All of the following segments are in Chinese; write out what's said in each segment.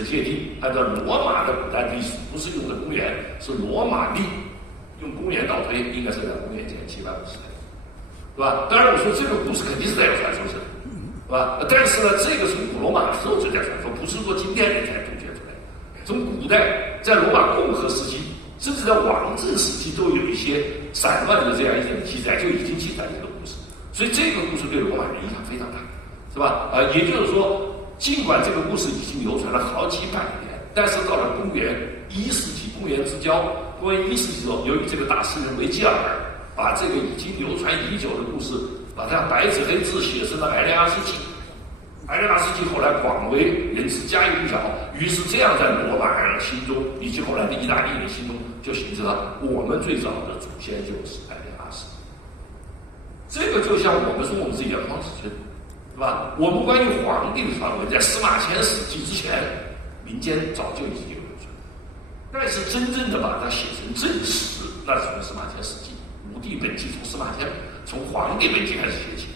的界定，按照罗马的古代历史，不是用的公元，是罗马历，用公元倒推，应该是在公元前750年，对吧？当然，我说这个故事肯定是在有传说是，对吧？但是呢，这个从古罗马的时候就在传说，不是说今天人才总结出来。从古代，在罗马共和时期，甚至在王政时期，都有一些散乱的这样一种记载，就已经记载这个故事。所以这个故事对罗马人影响非常大，是吧？也就是说，尽管这个故事已经流传了好几百年，但是到了公元1世纪，公元之交，公元1世纪的时候，由于这个大诗人维吉尔把这个已经流传已久的故事，把它白纸黑字写成了《艾莲阿斯纪》。《艾莲阿斯纪》后来广为人知，家喻户晓，于是这样在罗马人心中，以及后来的意大利人心中，就形成了我们最早的祖先就是艾莲阿斯。这个就像我们说我们是炎黄子孙，对吧？我们关于皇帝的传闻，在司马迁史记之前，民间早就已经有流传，但是真正的把它写成正史，那是从司马迁史记、武帝本纪，从司马迁从皇帝本纪开始写起。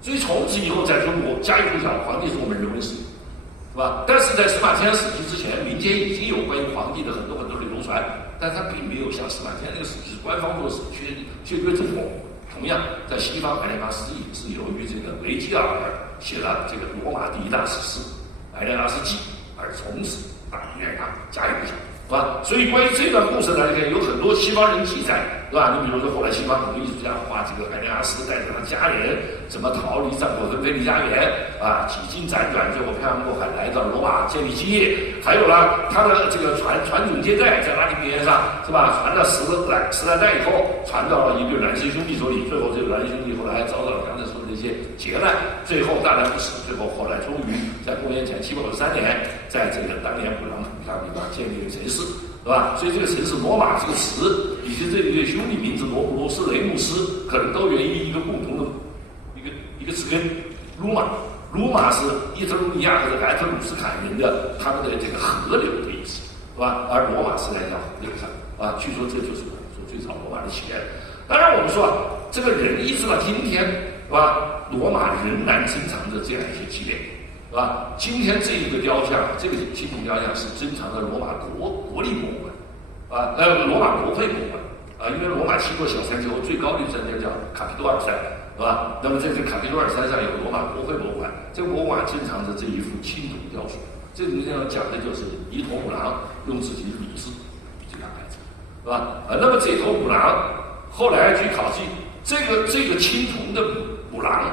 所以从此以后，在中国家喻户晓，皇帝是我们人文史，是吧？但是在司马迁史记之前，民间已经有关于皇帝的很多的流传，但他并没有像司马迁那个史记官方做史确凿之后。同样，在西方艾莲阿斯纪是由于这个维吉尔写了这个罗马第一大史诗《艾莲阿斯纪》，而从此大名远扬，家喻户晓，是吧？所以关于这段故事呢，有很多西方人记载，是吧？你比如说后来西方很多艺术家画这个艾莲阿斯带着他家人怎么逃离战火纷飞的家园啊，几经辗转，最后漂洋过海来到罗马建立基业。还有呢，他的这个传宗接代在拉丁平原上，是吧？传到十来代以后，传到了一对孪生兄弟手里，最后这个孪生兄弟后来遭到了刚才说的这些劫难，最后大难不死，最后后来终于在公元前753年，在这个当年普朗普地方建立了城市，是吧？所以这个城市罗马这个词，以及这一对兄弟名字罗布罗斯、雷姆斯，可能都源于一个共同的一个词根鲁马。鲁马是伊特鲁尼亚或者莱特鲁斯坎人的他们的这个河流的意思，是吧？而罗马是在叫河流上啊，据说这就是我们说最早罗马的起源。当然，我们说这个人一直到今天，是吧？罗马仍然珍藏着这样一些积淀，是吧？今天这一个雕像，这个青铜雕像是珍藏在罗马国立博物馆，啊，罗马国会博物馆啊，因为罗马7座小山丘最高的山丘叫卡皮多尔山。是吧？那么在这卡皮多尔山上有罗马国会博物馆，这个博物馆珍藏着这一幅青铜雕塑。这里面讲的就是一头母狼用自己的理智去养孩子，是吧？那么这头母狼后来据考据，这个青铜的母狼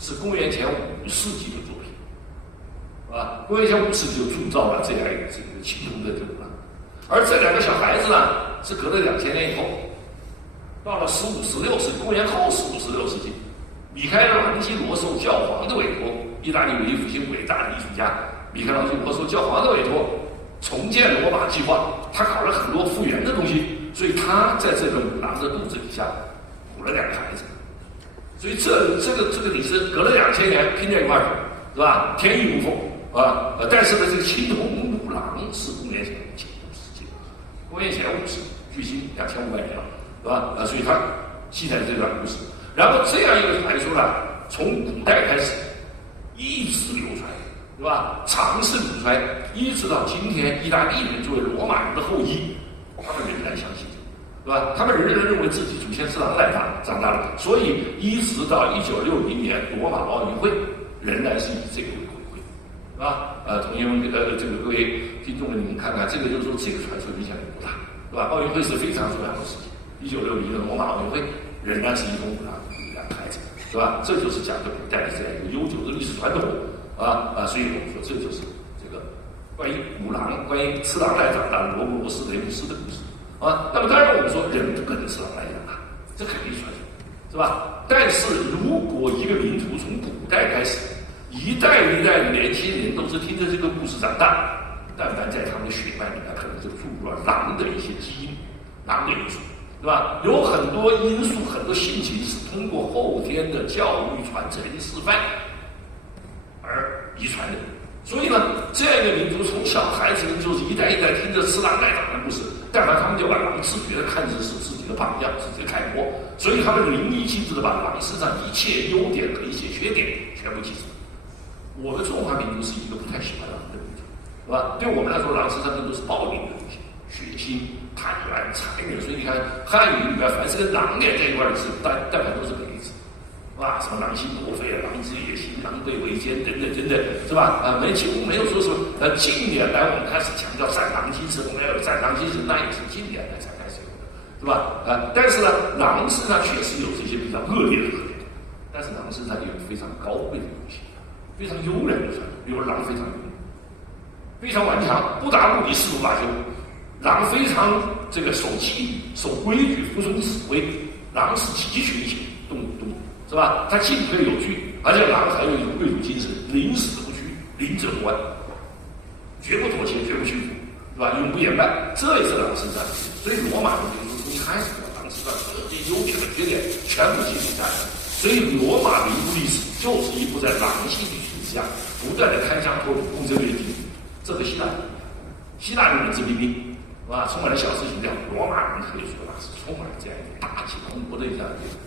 是公元前5世纪的作品，是吧？公元前5世纪就铸造了这样一个这个青铜的这个母狼，而这两个小孩子呢，是隔了2000年以后，到了15、16世纪，公元后15、16世纪。米开朗基罗受教皇的委托，意大利文艺复兴伟大的艺术家米开朗基罗受教皇的委托，重建罗马计划。他搞了很多复原的东西，所以他在这个母狼的肚子底下补了2个孩子。所以这个你是隔了2000年拼在一块儿，是吧？天衣无缝啊！但是呢，这个青铜母狼是公元前5世纪，公元前5世纪，距今2500年了，是吧？所以他记载这段故事。然后这样一个传说呢，从古代开始一直流传，是吧？长盛不衰，一直到今天，意大利人作为罗马人的后裔，他们仍然相信，是吧？他们仍然认为自己祖先是狼来长大的，所以一直到1960年罗马奥运会，仍然是以这个为回归，是吧？同学们，这个各位听众们，你们看看，这个就是说这个传说影响力不大，是吧？奥运会是非常重要的事情，1960的罗马奥运会。仍然是一头母狼2个孩子，是吧？这就是讲的古代的这样一个悠久的历史传统所以我们说这就是这个关于母狼、关于吃狼来长大的罗布罗斯、雷姆斯的故事啊。那么当然我们说人不可能吃狼来长大，这肯定传说，是吧？但是如果一个民族从古代开始，一代一代的年轻人都是听着这个故事长大，但凡在他们的血脉里面，可能就注入了狼的一些基因、狼的因素。对吧？有很多因素，很多性情是通过后天的教育、传承、示范而遗传的。所以呢，这样一个民族从小孩子们就是一代一代听着吃狼来长的故事，但凡他们就把狼视觉的看成是自己的榜样、自己的楷模，所以他们淋漓尽致的把狼身上一切优点和一些缺点全部记住。我们中华民族是一个不太喜欢狼的民族，是吧？对我们来说，狼实际上更多是暴力的东西，血腥、贪婪、残忍。所以你看汉语里面凡是跟狼连在一块的字，但凡都是贬义词。哇，什么狼心狗肺啊，狼之野心、狼狈为奸等等等等，是吧？几乎没有说是近年来我们开始强调战狼精神，我们要有战狼精神，那也是近年来才开始有的，是吧？但是呢，狼身上确实有这些比较恶劣的特点，但是狼身上也有非常高贵的东西，非常优良的传统，比如狼非常勇，非常顽强，不达目的誓不罢休。狼非常这个守纪、守规矩、服从指挥，狼是极群型动物。是吧？它进退有据，而且狼还有一种贵族精神，临死不屈，临者不弯，绝不妥协，绝不屈服，是吧？永不言败，这也是狼身上。所以罗马人从一开始狼身上这些优点和缺点全部记录下来。所以罗马民族历史就是一部在狼性的驱使下不断的开疆拓土、攻城略地。这和希腊人的治兵兵，是吧？充满了小事情这样，罗马人可以说是充满了这样一种大气磅礴的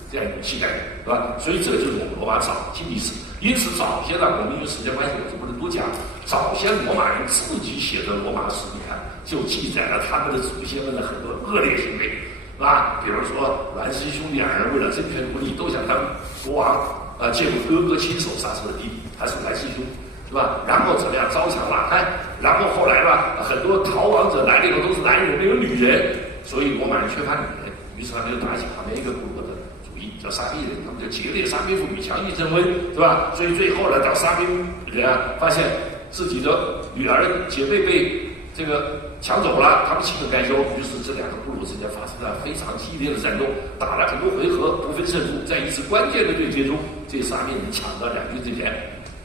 这样一种气概，是吧？所以这就是我们罗马早期历史。因此，早些呢，我们因为时间关系，我就不能多讲。早些罗马人自己写的罗马史，你看就记载了他们的祖先们的很多恶劣行为，是吧？比如说，栾氏兄弟2人为了争权夺利，都想当国王，结果哥哥亲手杀死了弟弟，还是栾氏兄，是吧？然后怎么样招强纳汉？然后后来吧，很多逃亡者来了以后都是男人，没有女人，所以罗马人缺乏女人，于是他们就打起旁边一个部落的叫沙宾人，他们就劫掠沙宾妇女，强行征婚，是吧？所以最后呢，当沙宾人发现自己的女儿姐妹被这个抢走了，他们情何甘休？于是这两个部落之间发生了非常激烈的战斗，打了很多回合，不分胜负。在一次关键的对决中，这沙宾人抢到两军之前，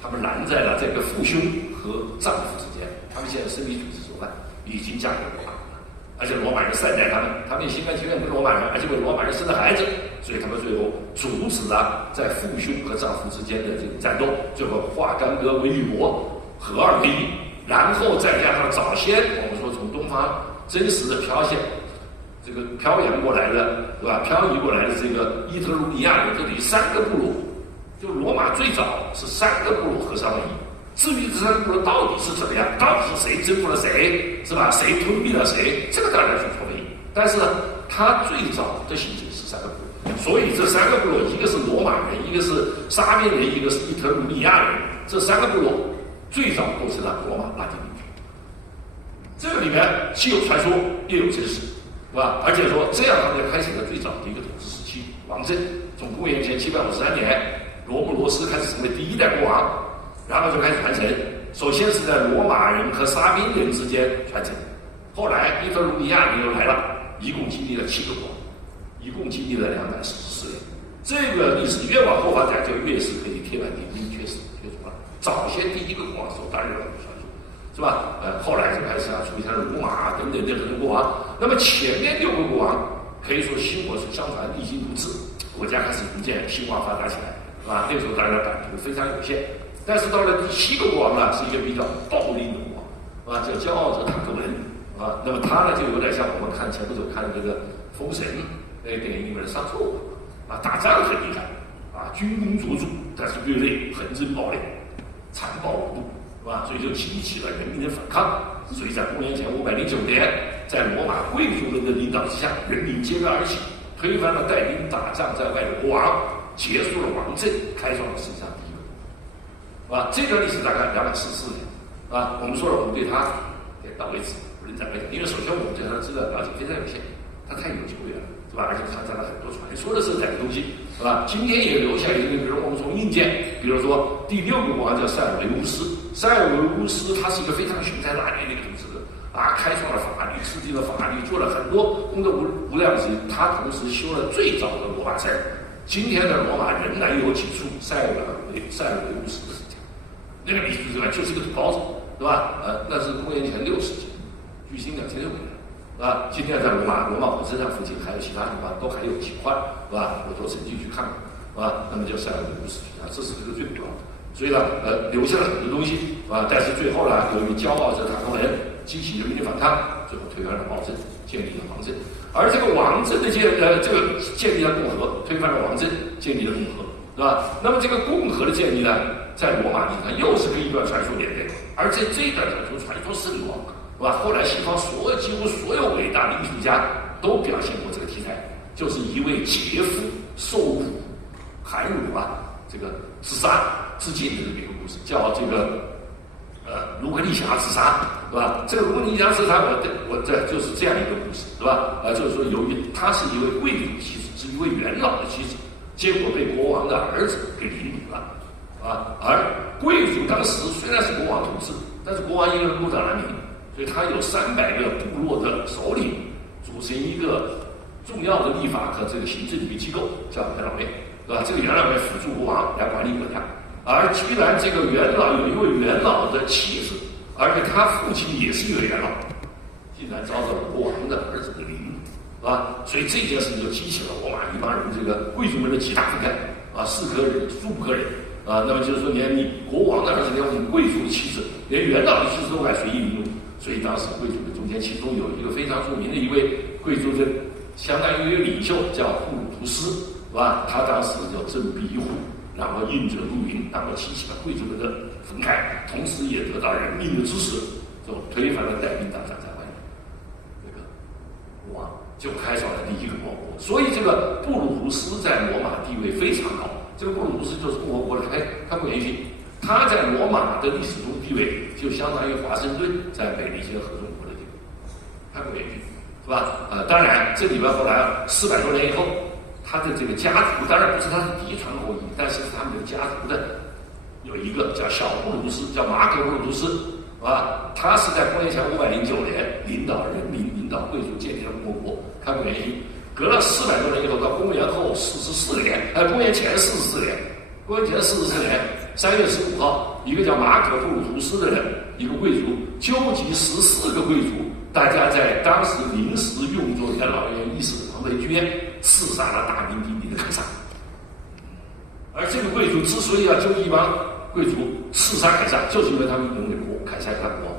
他们拦在了这个父兄和丈夫之间。他们现在生米煮成熟饭，已经嫁给罗马人了，而且罗马人善待他们，他们也心甘情愿跟罗马人，而且为罗马人生了孩子。所以他们最后阻止了在父兄和丈夫之间的这个战斗，最后化干戈为玉帛，合二为一。然后再加上早先我们说从东方真实的漂洋过来的，对吧？漂移过来的这个伊特鲁里亚人，这里3个部落，就罗马最早是3个部落合商为一。至于这3个部落到底是怎么样，到底是谁征服了谁，是吧？谁吞并了谁，这个当然是错为一。但是呢，它最早的形成是3个部落。所以这3个部落，一个是罗马人，一个是沙宾人，一个是伊特鲁里亚人。这3个部落最早构成了罗马拉丁民族。这个里面既有传说，也有真实，是吧？而且说这样他们开始了最早的一个统治时期，王政。从公元前753年，罗慕罗斯开始成为第1代国王，然后就开始传承。首先是在罗马人和沙宾人之间传承，后来伊特鲁里亚人又来了，一共经历了7个国王。一共经历了244年，这个历史越往后发展，就越是可以铁板钉钉确实了。早先第1个国王时候当然有传说，是吧？后来就开始出现了罗马等等这很多国王。那么前面6个国王可以说薪火相传，励精图治，国家开始逐渐兴旺发达起来，是吧？那个时候当然版图非常有限，但是到了第7个国王呢，是一个比较暴力的国王，是吧？叫骄傲者塔克文，啊，那么他呢就有点像我们看前不久看的这个《封神》。那个电影里面的上错打仗很厉害军功卓著，但是越类横征暴敛，残暴无度，是吧？所以就激起了人民的反抗。所以在公元前509年，在罗马贵族们的领导之下，人民揭竿而起，推翻了带兵打仗在外的国王，结束了王政，开创了世界上第1个，是吧？这段历史大概244年，我们说了，我们对他点到为止，不能再讲，因为首先我们对他的资料了解非常有限，他太久远了。是吧？而且传承了很多传说的色彩的东西，是吧？今天也留下一个，比如我们从硬件，比如说第6个国王叫塞尔维乌斯，塞尔维乌斯他是一个非常雄才大略的一个统治者开创了法律，制定了法律，做了很多功德无量之人。他同时修了最早的罗马城，今天的罗马仍然有几处塞尔维乌斯的石像，那个历史之外就是个土包子，是吧？那是公元前6世纪，距今2600年。今天在罗马火车站附近还有其他地方都还有几块，是吧？我都曾经去看过，那么叫塞尔维乌斯这是这个最主要的。所以呢，留下了很多东西，但是最后呢，由于骄傲者塔克文激起人民的反抗，最后推翻了暴政，建立了王政。而这个王政的建立了共和，推翻了王政，建立了共和，是吧？那么这个共和的建立呢，在罗马历史上又是跟一段传说连在一起。而在这一段当中传说甚广，是吧？后来西方几乎所有伟大民族家都表现过这个题材，就是一位劫富受辱、含辱这个自杀自尽的这么一个故事，叫这个卢克丽霞自杀，是吧？这个卢克丽霞自杀，我这就是这样一个故事，是吧？就是说，由于她是一位贵族的妻子，是一位元老的妻子，结果被国王的儿子给凌辱了，而贵族当时虽然是国王统治，但是国王因为孤掌难鸣，所以他有300个部落的首领，组成一个重要的立法和这个行政的一个机构，叫元老院，对吧？这个元老院辅助国王来管理国家。而居然这个元老有一位元老的妻子，而且他父亲也是一位元老，竟然遭到了国王的儿子的凌辱，是吧？所以这件事就激起了罗马一帮人这个贵族们的极大愤慨是可忍孰不可忍那么就是说，连你国王的儿子，连我们贵族的妻子，连元老的妻子都敢随意凌辱，所以当时贵族的中间，其中有一个非常著名的一位贵族的，相当于一个领袖叫布鲁图斯，是吧？他当时就振臂一呼，然后应者入云，然后激起了贵族们的愤慨，同时也得到人民的支持，就推翻了带兵打仗在外面这个国王，就开创了第一个共和国。所以这个布鲁图斯在罗马地位非常高。这个布鲁图斯就是共和国的开国元勋，他在罗马的历史中地位就相当于华盛顿在美利坚合众国的地位，开国元勋，是吧？当然这里边后来400多年以后。他的这个家族当然不是他的嫡传后裔，但是他们的家族的有一个叫小布鲁图斯，叫马可布鲁图斯，他是在公元前509年领导人民、领导贵族建立了共和国，开国元勋。隔了400多年以后，到公元后44年，公元前44年3月15号，一个叫马可布鲁图斯的人，一个贵族，纠集14个贵族，大家在当时临时用作元老院议事的庞培剧院刺杀了大名鼎鼎的凯撒。而这个贵族之所以要纠集一帮贵族刺杀凯撒，就是因为他们拥有凯撒当国王，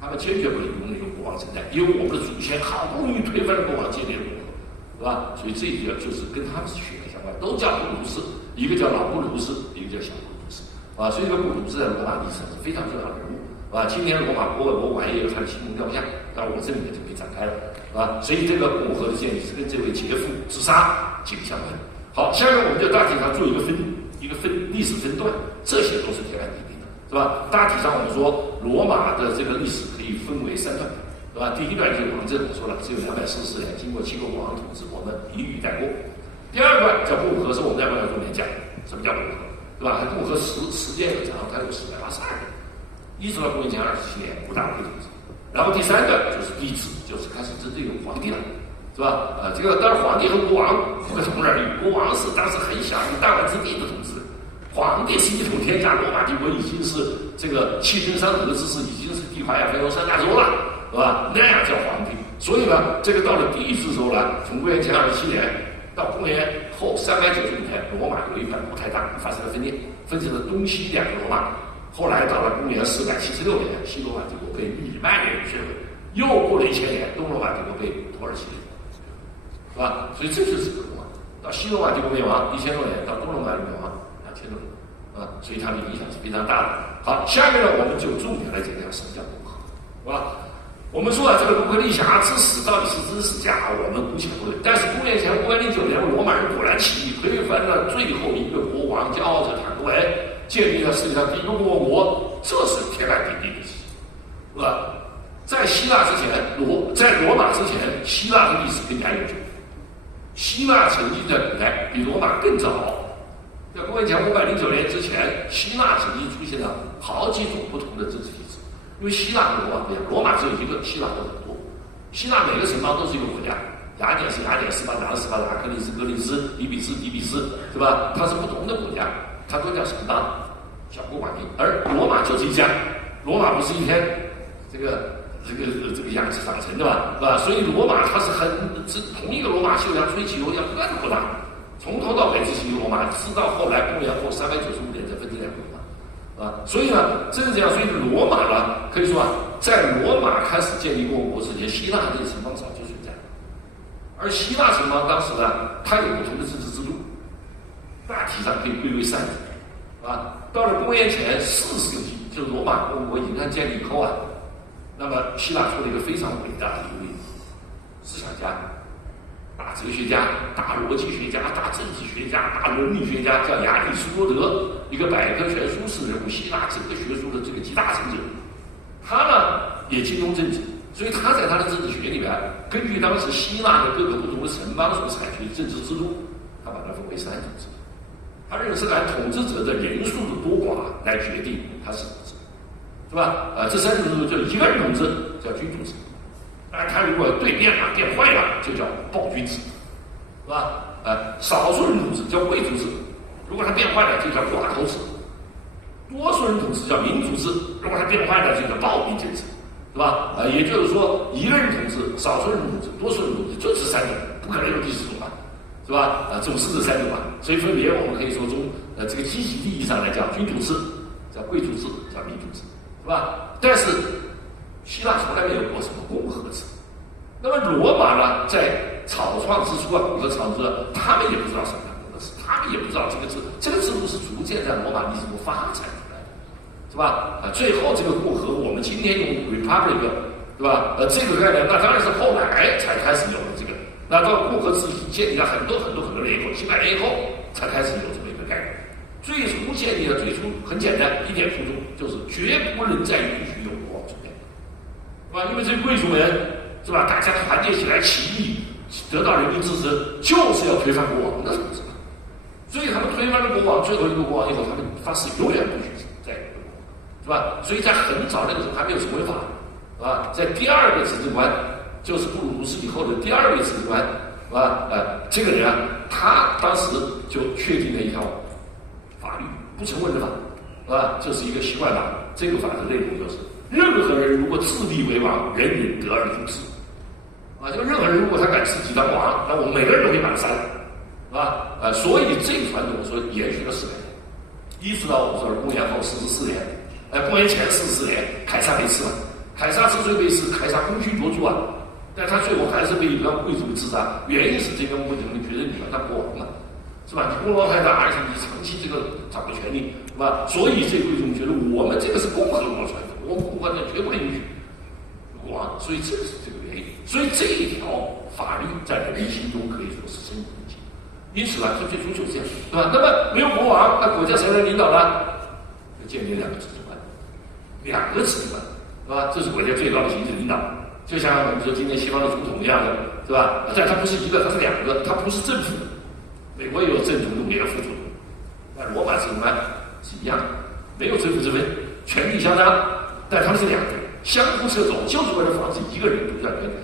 他们坚决不能拥有国王存在，因为我们的祖先好不容易推翻了国王，建立了国王，是吧？所以这一个就是跟他们是血缘相关，都叫布鲁图斯，一个叫老布鲁图斯，一个叫小布鲁图斯，所以这个布鲁图斯在罗马历史上是非常重要的人物。今天罗马博物馆也有他的青铜雕像，当然我这里面就没展开了，所以这个共和的建立是跟这位劫富自杀紧密相关的。好，下面我们就大体上做一个历史分段，这些都是天干地支的，是吧？大体上我们说罗马的这个历史可以分为3段，是吧？第一段就是王政，我说了只有244年，经过7个国王统治，我们一语带过。第二段叫共和，是我们在外重点讲什么叫共和，对吧？共和时间很长，它有482年。一直到公元前27年，五大贵统治。然后第3个就是帝制，就是开始针对有皇帝了，是吧？这个当然皇帝和国王不可同日而语，国王是当时很小一大万之地的统治，皇帝是一统天下，罗马帝国已经是这个七分山河之势，已经是地华亚非洲3大洲了，是吧？那样叫皇帝。所以呢，这个到了帝制时候呢，从公元前27年到公元后395年，罗马有一番不太大，发生了分裂，分成了东西2个罗马。后来到了公元476年，西罗马帝国被米曼人摧毁，又过了1000年，东罗马帝国被土耳其人，是吧？所以这就是罗马。到西罗马帝国灭亡1000多年，到东罗马灭亡2000多年，所以它的影响是非常大的。好，下面呢，我们就重点来讲讲什么叫共和，是吧？我们说这个卢克丽霞之死到底是真是假，我们姑且不论。但是公元前509年，罗马人果然起义，推翻了最后一个国王，骄傲着坦格文，建立了世界上第一个共和国，这是天干地支的事情，是吧？在希腊之前，在罗马之前，希腊的历史更加悠久。希腊曾经在古代比罗马更早，在公元前509年之前，希腊曾经出现了好几种不同的政治体制。因为希腊和罗马不一样，罗马只有一个，希腊有很多。希腊每个城邦都是一个国家，雅典是雅典，斯巴达是斯巴达，格林是格林斯，底比斯底比斯，对吧？它是不同的国家，它都叫城邦，小国寡民。而罗马就是一家，罗马不是一天这个样子长成的吧，是吧？所以罗马它是同一个罗马就像吹气球一样不断的扩大，从头到尾这是一个罗马，直到后来公元后395年才分成2个罗马。所以呢，正是这样，所以罗马呢，可以说在罗马开始建立共和国之前，希腊这个城邦早就存在。而希腊城邦当时呢，它有不同的政治制度，大体上可以归为3种，到了公元前4世纪，就是罗马公国已经建立以后啊，那么希腊出了一个非常伟大的一位思想家、大哲学家、大逻辑学家、大政治学家、大伦理学家，叫亚里士多德，一个百科全书式人物，希腊整个学术的这个集大成者。他呢也精通政治，所以他在他的政治学里面，根据当时希腊的各个不同的城邦所采取的政治制度，他把它分为3种制度。他认为是按统治者的人数的多寡来决定他是什么制，是吧？这3种制度就一个人统治叫君主制，他如果对面变坏了就叫暴君制，是吧？少数人统治叫贵族制，如果他变坏了就叫寡头制，多数人统治叫民主制，如果他变坏了就叫暴民政治，是吧？也就是说，一个人统治、少数人统治、多数人统治，就这3种，不可能有第4种吧？是吧？总是这3种嘛，所以分别我们可以说从这个积极意义上来讲，君主制叫贵族制，叫民主制，是吧？但是希腊从来没有过什么共和制。那么罗马呢，在草创之初啊，共和草创之初，他们也不知道什么叫共和制，他们也不知道这个制度是逐渐在罗马历史中发展出来的，是吧？最后这个共和，我们今天用 republic， 对吧？这个概念，那当然是后来才开始有的这个。那到共和制建立了很多年以后，几百年以后才开始有这么一个概念。最初建立的最初很简单，一点初衷就是绝不能再允许有国王出现，是吧？因为这贵族们是吧，大家团结起来起义，得到人民支持，就是要推翻国王的，是吧？所以他们推翻了国王，最后一个国王以后，他们发誓永远不许再有国王，是吧？所以在很早那个时候还没有成为法，是吧？在第2个执政官。就是布鲁图斯以后的第2位执政官，是吧？这个人啊，他当时就确定了一条法律，不成文的法，是吧？这是一个习惯法。这个法的内容就是，任何人如果自立为王，人人得而诛之。就任何人如果他敢自己当王，那我们每个人都可以把他杀了，是吧？所以这个传统说延续了400年，一直到我们说公元后44年，公元前44年，凯撒被刺了。凯撒之所以被刺，凯撒功勋卓著啊。但他最后还是被一帮贵族自杀，原因是这边贵族们觉得你要当国王嘛，是吧？你功劳太大，而且你长期这个掌握权力，是吧？所以这贵族们觉得我们这个是共和国传统，我们共和国绝不允许国王，所以这是这个原因。所以这一条法律在人民心中可以说是深入人心。因此呢，这最初就是这样，对吧？那么没有国王，那国家谁来领导呢？就建立2个执政官，2个执政官，是吧？这是国家最高的行政领导。就像我们说今天西方的总统一样的，是吧？但它不是一个，它是2个，它不是政府。美国也有正总统，也有副总统，但罗马执政官是一样的，没有政府之分，权力相当，但他们是2个，相互掣肘，就是为了防止一个人独占天下，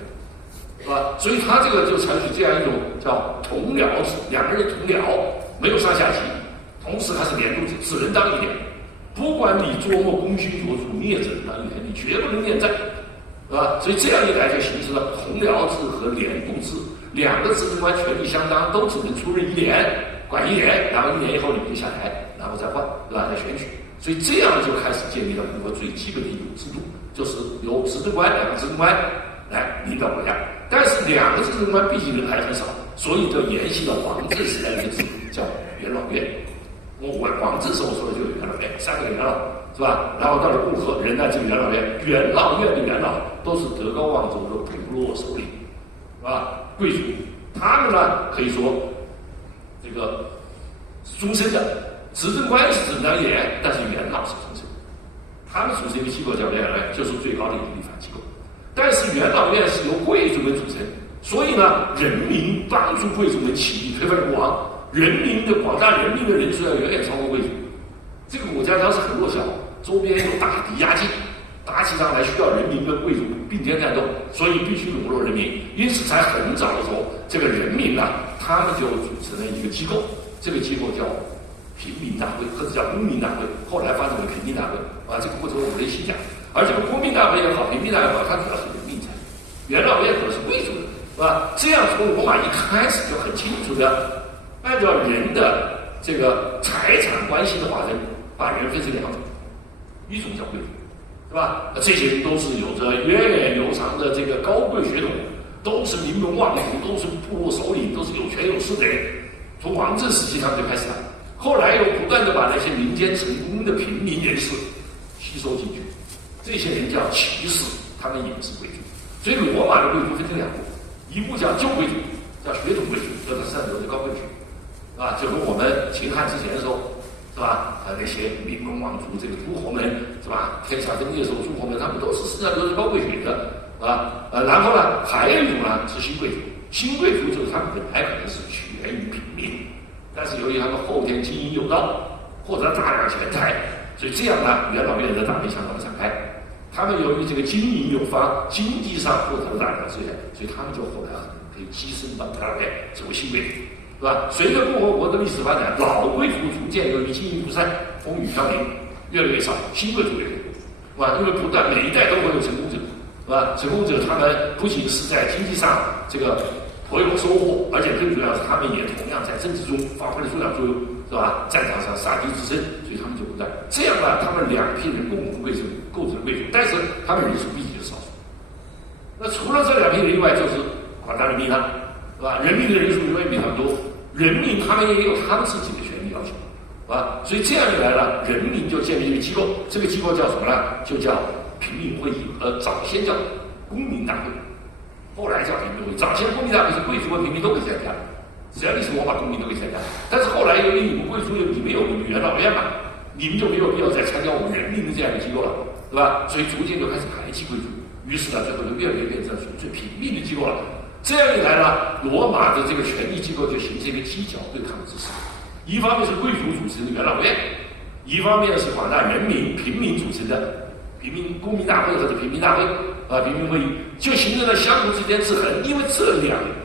是吧？所以他这个就采取这样一种叫同僚制，2个人同僚，没有上下级，同时还是连度制，只能当一点。不管你多么功勋卓著，你也只能当一点，你绝不能恋战。是吧？所以这样一来就形成了同僚制和连度制，2个执政官权力相当，都只能出任1年，管1年，然后1年以后你就下台，然后再换，对吧？再选举。所以这样就开始建立了中国最基本的一种制度，就是由执政官2个执政官来领导国家。但是2个执政官毕竟人还很少，所以就沿袭了王政时代的一个制度，叫元老院。王政时候说的就是元老院，3个元老。是吧？然后到了共和，人呢这个元老院的元老都是德高望重的部落首领，是吧？贵族，他们呢可以说这个终身的，执政官是只当1年，但是元老是终身。他们组成一个机构叫元老院，就是最高的一个立法机构。但是元老院是由贵族们组成，所以呢，人民帮助贵族们起义推翻国王，广大人民的人数要远远超过贵族。这个国家当时很弱小。周边有大敌压境，打起仗来需要人民跟贵族并肩战斗，所以必须笼络人民。因此，在很早的时候，这个人民呢，他们就组成了一个机构，这个机构叫平民大会或者叫公民大会，后来发展为平民大会。这个过程我们得细讲。而这个公民大会也好，平民大会也好，它主要是人民参与，元老院可能是贵族的，是吧？这样从罗马一开始就很清楚的按照人的这个财产关系的划分，把人分成2种。一种叫贵族，是吧？这些人都是有着源远流长的这个高贵血统，都是名门望族，都是部落首领，都是有权有势的人。从王政时期他们就开始了，后来又不断的把那些民间成功的平民人士吸收进去。这些人叫骑士，他们也是贵族。所以罗马的贵族分成两部，一部叫旧贵族，叫血统贵族，叫他上流的高贵族，是吧？就跟我们秦汉之前的时候，是吧？那些名门望族，这个诸侯们，是吧？天下分立的时候，诸侯们他们都是世上流着高贵血的，是吧？然后呢，还有一种呢是新贵族，新贵族就是他们本来可能是起源于平民，但是由于他们后天经营有道，获得大量钱财，所以这样呢，元老院的大门向他们敞开。他们由于这个经营有方，经济上获得了大量资源，所以他们就后来可以跻身到元老院，成为新贵族，是吧？随着共和国的历史发展，老贵族逐渐由于经营不善，风雨飘零，越来越少，新贵族越来越多，是吧？因为不断每一代都会有成功者，是吧？成功者他们不仅是在经济上这个颇有收获，而且更主要是他们也同样在政治中发挥了重要作用，是吧？战场上杀敌自身，所以他们就不断这样呢。他们两批人共同构成贵族，但是他们人数毕竟是少数。那除了这两批人以外，就是广大人民了，是吧？人民的人数永远比他们多，人民他们也有他们自己的权利要求，是吧？所以这样一来呢，人民就建立一个机构，这个机构叫什么呢？就叫平民会议，早先叫公民大会，后来叫平民会议。早先公民大会是贵族和平民都可以参加，只要你是罗马公民都可以参加。但是后来由于你们贵族你们有元老院嘛，你们就没有必要再参加我们人民的这样一个机构了，对吧？所以逐渐就开始排挤贵族，于是呢，最后就越来越变成最平民的机构了。这样一来呢，罗马的这个权力机构就形成一个犄角对抗的姿势。一方面是贵族组成的元老院，一方面是广大人民平民组成的平民公民大会或者平民大会平民会议，就形成了相互之间制衡。因为这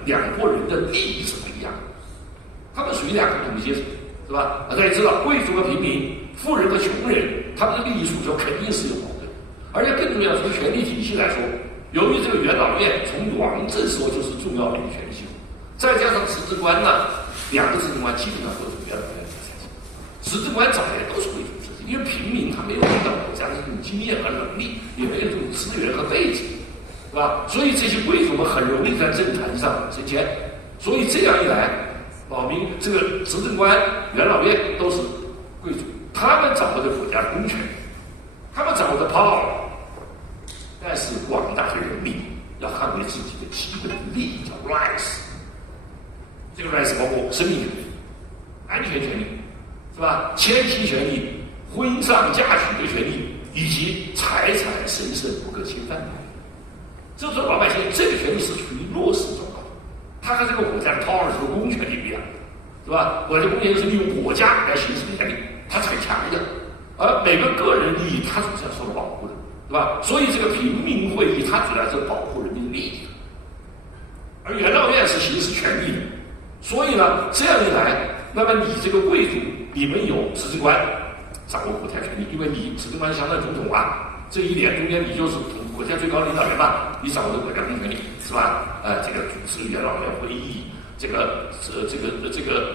两拨人的利益是不一样的，他们属于两个统治阶层，是吧？大家知道，贵族和平民、富人和穷人，他们的利益诉求肯定是有矛盾。而且更重要，从权力体系来说，由于这个元老院从王政时候就是重要的一个权力系统，再加上执政官呢，两个执政官基本上都是元老院的产生。执政官早年都是贵族出身，因为平民他没有领导国家的这种经验和能力，也没有这种资源和背景，是吧？所以这些贵族们很容易在政坛上升迁。所以这样一来，这个执政官、元老院都是贵族，他们掌握着国家的公权，他们掌握着 power， 但是广大的人民要捍卫自己的基本利益，叫 rights。这个 rights 包括生命权利、安全权利，是吧？迁徙权利、婚丧嫁娶的权利，以及财产神圣不可侵犯的。这种老百姓这个权利是处于弱势状况，他和这个国家的 power 是公权力不一样，是吧？国家公权力是利用国家来行使的权利，它是很强的，而每个个人利益它总是要受到保护的，是吧？所以这个平民会议它主要是保护人民的利益，而元老院是行使权利的。所以呢，这样一来，那么你这个贵族，你们有执政官掌握国家权力，因为你执政官相当于总统啊，这一点中间你就是国家最高领导人嘛，你掌握着国家公权力，是吧？这个主持元老院会议，这个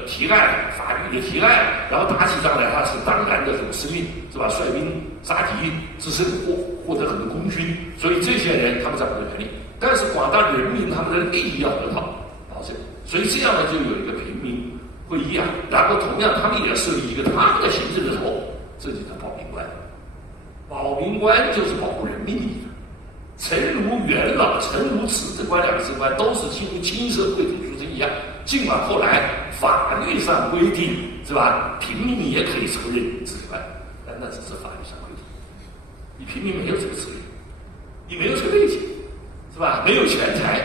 提案，法律的提案，然后打起仗来，他是当然的这种司令，是吧？率兵杀敌，自身获得很多功勋，所以这些人他们掌握着权力，但是广大人民他们的利益要得到保证。所以这样呢，就有一个平民会议啊，然后同样他们也设立一个他们的行政的头，这就叫保民官。保民官就是保护人民利益的。诚如元老、诚如执政官两个执政官都是几乎亲社贵族出身一样，尽管后来法律上规定，是吧？平民也可以出任执政官，但那只是法律上规定。你平民没有这个资源，你没有这个背景，是吧？没有钱财，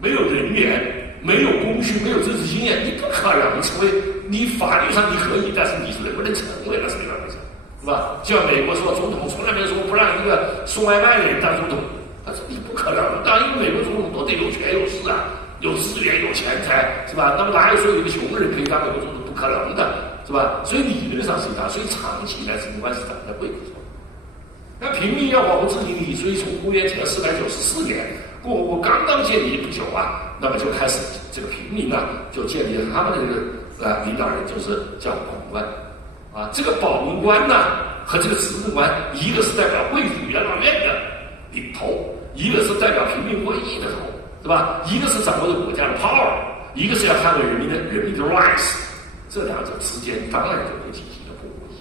没有人员。没有功勋，没有政治经验，你不可能成为。你法律上你可以，但是你能不能成为那是另外一回事，是吧？就像美国说，总统从来没说不让一个送外卖的人当总统，你不可能。当然，因为美国总统都得有权有势啊，有资源有钱财，是吧？那么哪有说有一个穷人可以当美国总统？不可能的，是吧？所以理论上是他，所以长期以来执政官是掌握在贵族手里。那平民要保护自己利益，所以从公元前494年。共和国刚刚建立不久啊，那么就开始这个平民呢，就建立了他们的这个领导人，就是叫保民官啊。这个保民官呢和这个执政官，一个是代表贵族元老院的领头，一个是代表平民会议的头，是吧？一个是掌握着国家的 power， 一个是要捍卫人民的 rights。这两者之间当然就会进行一个博弈。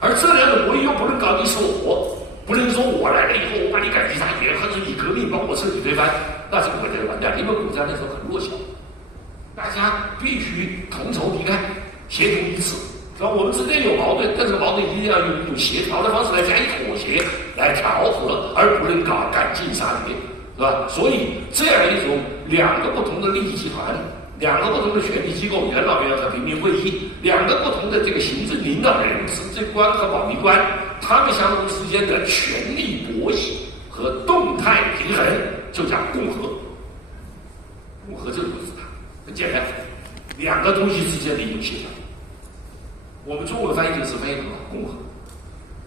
而这样的博弈又不能搞你死我，不能说我来了以后我把你赶尽杀绝，或者你革命把我彻底推翻，那这个国家就完蛋，因为国家那时候很弱小，大家必须同仇敌忾，协同一致。是吧？我们之间有矛盾，但是矛盾一定要用协调的方式来加以妥协，来调和，而不能搞赶尽杀绝，是吧？所以这样一种两个不同的利益集团，两个不同的权力机构，元老院和平民会议，两个不同的这个行政领导人，执政官和保密官，他们相互之间的权力博弈和动态平衡，就叫共和。共和这个字啊，很简单，两个东西之间的一种协调。我们中文翻译就是翻译成共和，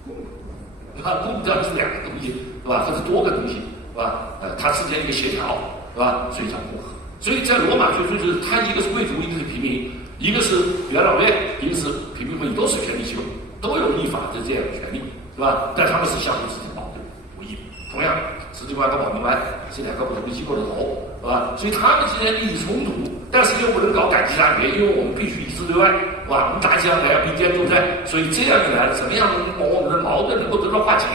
共当然是两个东西，是吧？或者多个东西，是吧？它之间一个协调，是吧？所以叫共和。所以在罗马最初就是它一个是贵族，一个是平民，一个是元老院，一个是平民会议，都是权力机构，都有立法的这样的权利，是吧？但他们是相互之间矛盾不义。同样，执政官和保密官是两个不同的机构的头，是吧？所以他们之间利益冲突，但是又不能搞赶尽杀绝，因为我们必须一致对外。哇，我们打起来要并肩作战，所以这样一来，怎么样我们的矛盾能够得到化解？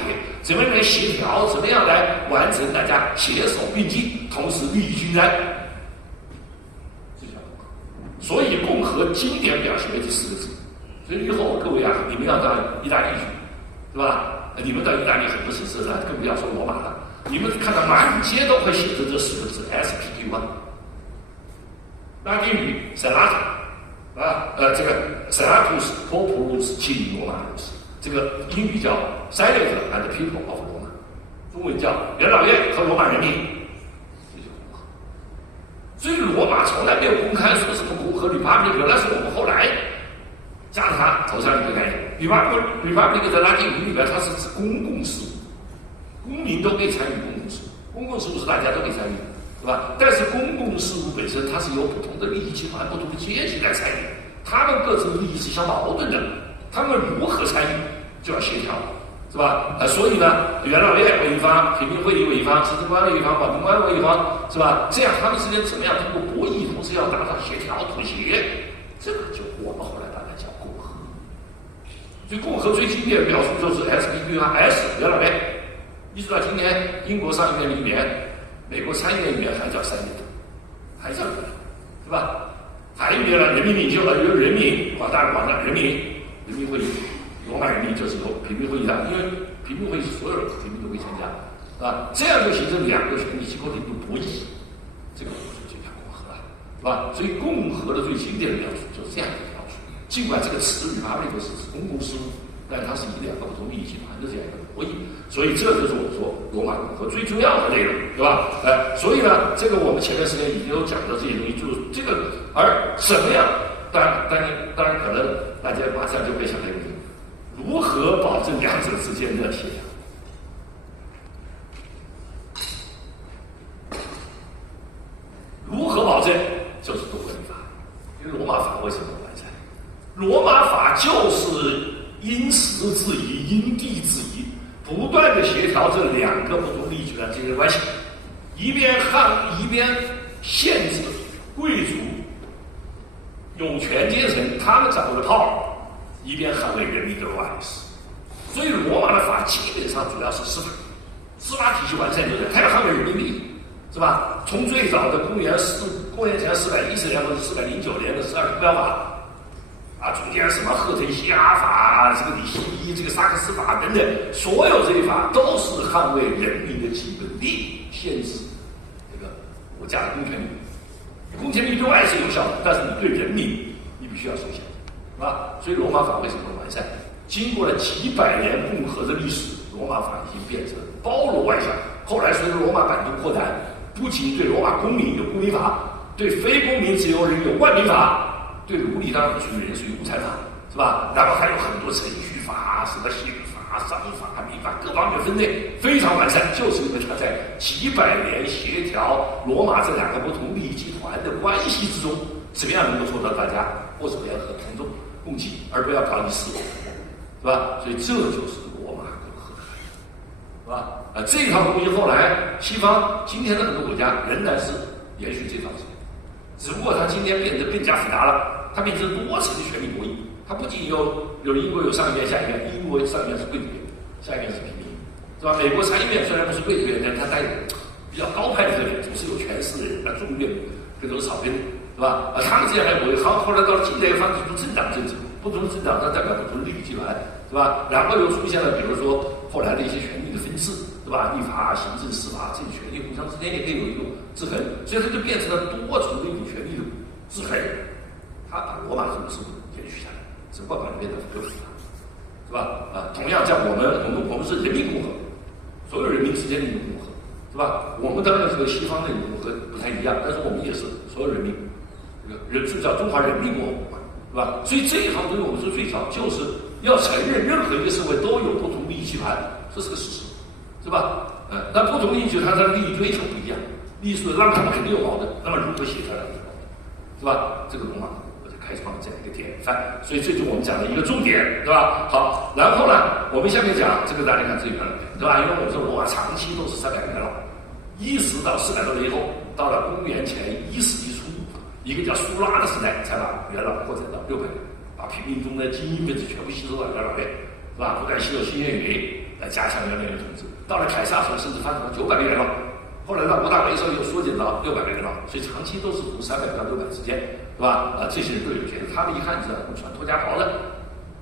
怎么样来协调？怎么样来完成大家携手并进，同时利益均沾？这叫共和。所以共和经典表现为这四个字。所以以后各位啊，你们要到意大利去，是吧？你们到意大利很多城市上，更不要说罗马了，你们看到满街都会写着这四个字 SPQ 啊，拉丁语 Senatus。这个 Senatus Populus Civil Romanus， 这个英语叫 Senate and People of Rome， 中文叫元老院和罗马人民，这就共和。所以罗马从来没有公开说什么共和 Republic， 那是我们后来加上它头上一个概念。Republic 在拉丁语里边，它是指公共事务，公民都可以参与公共事务，公共事务是大家都可以参与的。是吧？但是公共事务本身它是由不同的利益集团、不同的阶级来参与，他们各自的利益是相矛盾的，他们如何参与就要协调，是吧？所以呢，元老院为一方，平民会议为一方，执政官为一方，保密官为一方，是吧？这样他们之间怎么样通过博弈，同时要达到协调、妥协，这个就我们后来把它叫共和。所以共和最经典的描述就是 SPQ 啊 ，S 元老院，一直到今天，英国上议院里面。美国参议院里面还叫参议院，还叫是吧？还有了人民领袖，由人民广大人民会议，罗马人民就是由平民会议的，因为平民会议是所有平民都可以参加，是吧？这样就形成两个权力机构的一种博弈，这个就叫共和了，是吧？所以共和的最经典的描述就是这样的描述。尽管这个词语它那个是指公共事务，但它是以两个不同利益集团的这样一个博弈。所以这就是我说罗马共和最重要的内容，对吧？所以呢，这个我们前段时间已经有讲到这些东西，就是这个，而什么样？当然，可能大家马上就会想到一个问题：如何保证两者之间的协调？如何保证？就是通过立法。因为罗马法为什么完善？罗马法就是因时制宜、因地制宜。不断的协调这两个不同利益集团之间的关系，一边限制贵族、有权阶层他们掌握的 power， 一边捍卫人民的 rights。所以罗马的法基本上主要是司法体系完善就是它要捍卫人民利益，是吧？从最早的公元前410年或者409年的12条标法。中间什么赫特西阿法、这个里希伊、这个萨克斯法等等，所有这些法都是捍卫人民的基本利益，限制这个国家的公权力。公权力对外是有效的，但是你对人民，你必须要受限，是吧？所以罗马法为什么完善？经过了几百年共和的历史，罗马法已经变成包罗万象。后来随着罗马版图扩展，不仅对罗马公民有公民法，对非公民自由人有万民法。对奴隶当然不属于人，属于无产法，是吧？然后还有很多程序法、什么刑法、商法、民法各方面分类非常完善，就是因为它在几百年协调罗马这两个不同利益集团的关系之中，怎么样能够做到大家握手言和、同舟共济，而不要搞你死我，是吧？所以这就是罗马共和的含义，是吧？这套东西后来西方今天的很多国家仍然是延续这套东西，只不过它今天变得更加复杂了。它变成多层权力博弈，它不仅有英国有上议院、下议院，英国上议院是贵族院，下议院是平民，是吧？美国参议院虽然不是贵族院，但它带有比较高派的特点，总是有权势的人，众院这都是草根，是吧？他们这样来维好，后来到了近代发展出政党政治，不同的政党它代表不同的利益集团，是吧？然后又出现了比如说后来的一些权力的分治，是吧？立法、行政、司法这些权力互相之间也可以有一种制衡，所以它就变成了多重的一种权力的制衡。它把罗马这种制度延续下来，只不过把它变得更复杂，是吧？同样像我们是人民共和，所有人民之间的一种共和，是吧？我们当然和西方的共和不太一样，但是我们也是所有人民，这个人是叫中华人民共和国，是吧？所以这一套对于我们说最早就是要承认任何一个社会都有不同利益集团，这是个事实，是吧？但不同利益集团它的利益追求不一样，利益是让他们肯定有矛盾，那么如何协调两个矛盾，是吧？这个罗马开创了这样一个典范，所以这就是我们讲的一个重点，对吧？好，然后呢，我们下面讲这个大家看这个，对吧？因为我们说罗马长期都是300年了，一直到400多年以后，到了公元前1世纪初，一个叫苏拉的时代，才把元老扩展到600年，把平民中的精英分子全部吸收到元老院，是吧？不断吸收新元宇来加强元老院的统治。到了凯撒时候，甚至发展到900个元老。后来到吴大维时候又缩减到600个元老，所以长期都是从300到600之间，是吧？这些人都有权利。他们一看是穿托家袍的，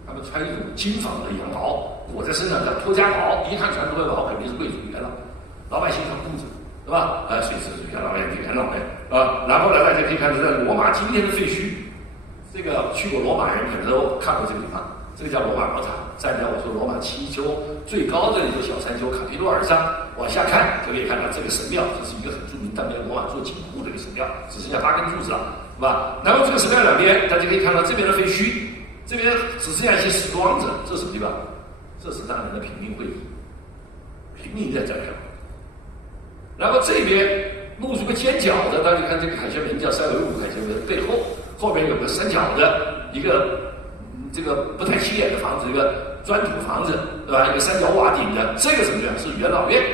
他们穿一种金纺的羊毛裹在身上叫托家袍，一看穿托家袍肯定是贵族元老，老百姓穿裤子，对吧？所以这是元老院的元老院啊。然后呢，大家可以看到在罗马今天的废墟，这个去过罗马人可能都看过这个地方，这个叫罗马广场，站在我说罗马7丘最高的一座小山丘卡皮多尔上。往下看就可以看到这个神庙，这是一个很著名当年罗马做金库的一个神庙，只剩下8根柱子了，是吧？然后这个神庙两边，大家可以看到这边的废墟，这边只剩下一些石桩子，这是什么地方？这是当年的平民会议，平民在这儿。然后这边露出个尖角的，大家看这个凯旋门叫塞维鲁凯旋门，背后面有个三角的一个这个不太起眼的房子，一个砖土房子，对吧？一个三角瓦顶的，这个什么呀？是元老院。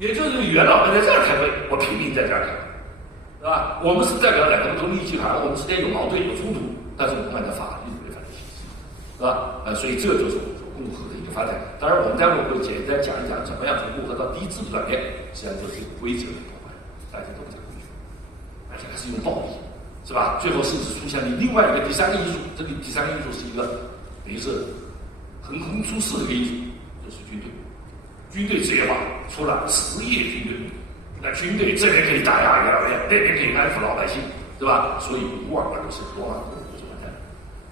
也就是元老们在这儿开会，我平民在这儿开会，是吧？我们是代表两个不同利益集团，我们之间有矛盾有冲突，但是我们按照法律规范的体系，是吧？所以这就是我们说共和的一个发展。当然，我们待会儿会简单讲一讲怎么样从共和到低制度转变，实际上就是规则的破坏，大家都在规矩，而且还是用暴力，是吧？最后甚至出现了另外一个第三个因素，这个第三个因素是一个等于是横空出世的一个因素，就是军队。军队职业化，出了职业军队。那军队这边可以打压元老院，那边可以安抚老百姓，对吧？所以无往而不是罗马共和国就完蛋了，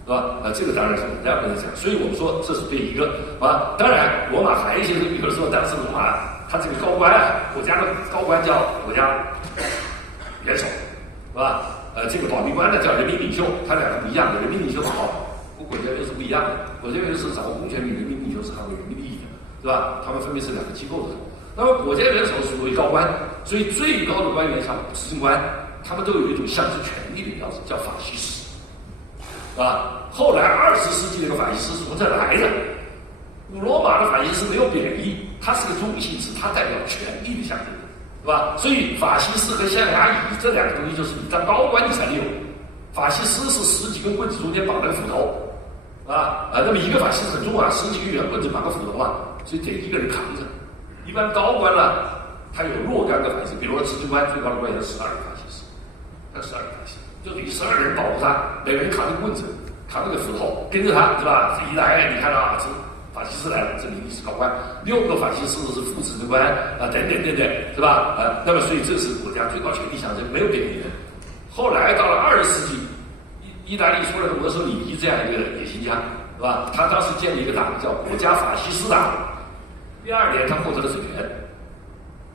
是吧？这个当然是我们待会儿再讲。所以我们说这是对一个啊，当然罗马还有一些，比如说当时罗马他这个高官国家的高官叫国家元首，是吧？这个保密官呢叫人民领袖，他两个不一样的，人民领袖是好，和国家元首不一样的，国家元首是掌握公权力，人民领袖是捍卫人民利益的。是吧？他们分别是两个机构的。那么国家元首属于高官，所以最高的官员像执政官，他们都有一种象征权力的标志，叫法西斯，是吧？后来20世纪这个法西斯是从这来的。古罗马的法西斯没有贬义，它是个中性词，它代表权力的象征，是吧？所以法西斯和象牙椅这两个东西，就是你当高官你才有。法西斯是10几根棍子中间绑了个斧头，啊，那么一个法西斯很重啊，10几个圆棍子绑个斧头嘛。所以得一个人扛着。一般高官呢，他有若干个法西斯，比如说执政官最高的官员12个法西斯，他12个法西斯，就等于12个人保护他，每个人扛着棍子，扛着个斧头，跟着他，是吧？这一来，你看到啊，这法西斯来了，证明你是高官。6个法西斯是副执政官啊，等等等等，是吧？那么所以这是国家最高权力象征，没有贬义的。后来到了20世纪，意大利出了个墨索里尼这样一个野心家，是吧？他当时建立一个党叫国家法西斯党。第2年他获得了政权，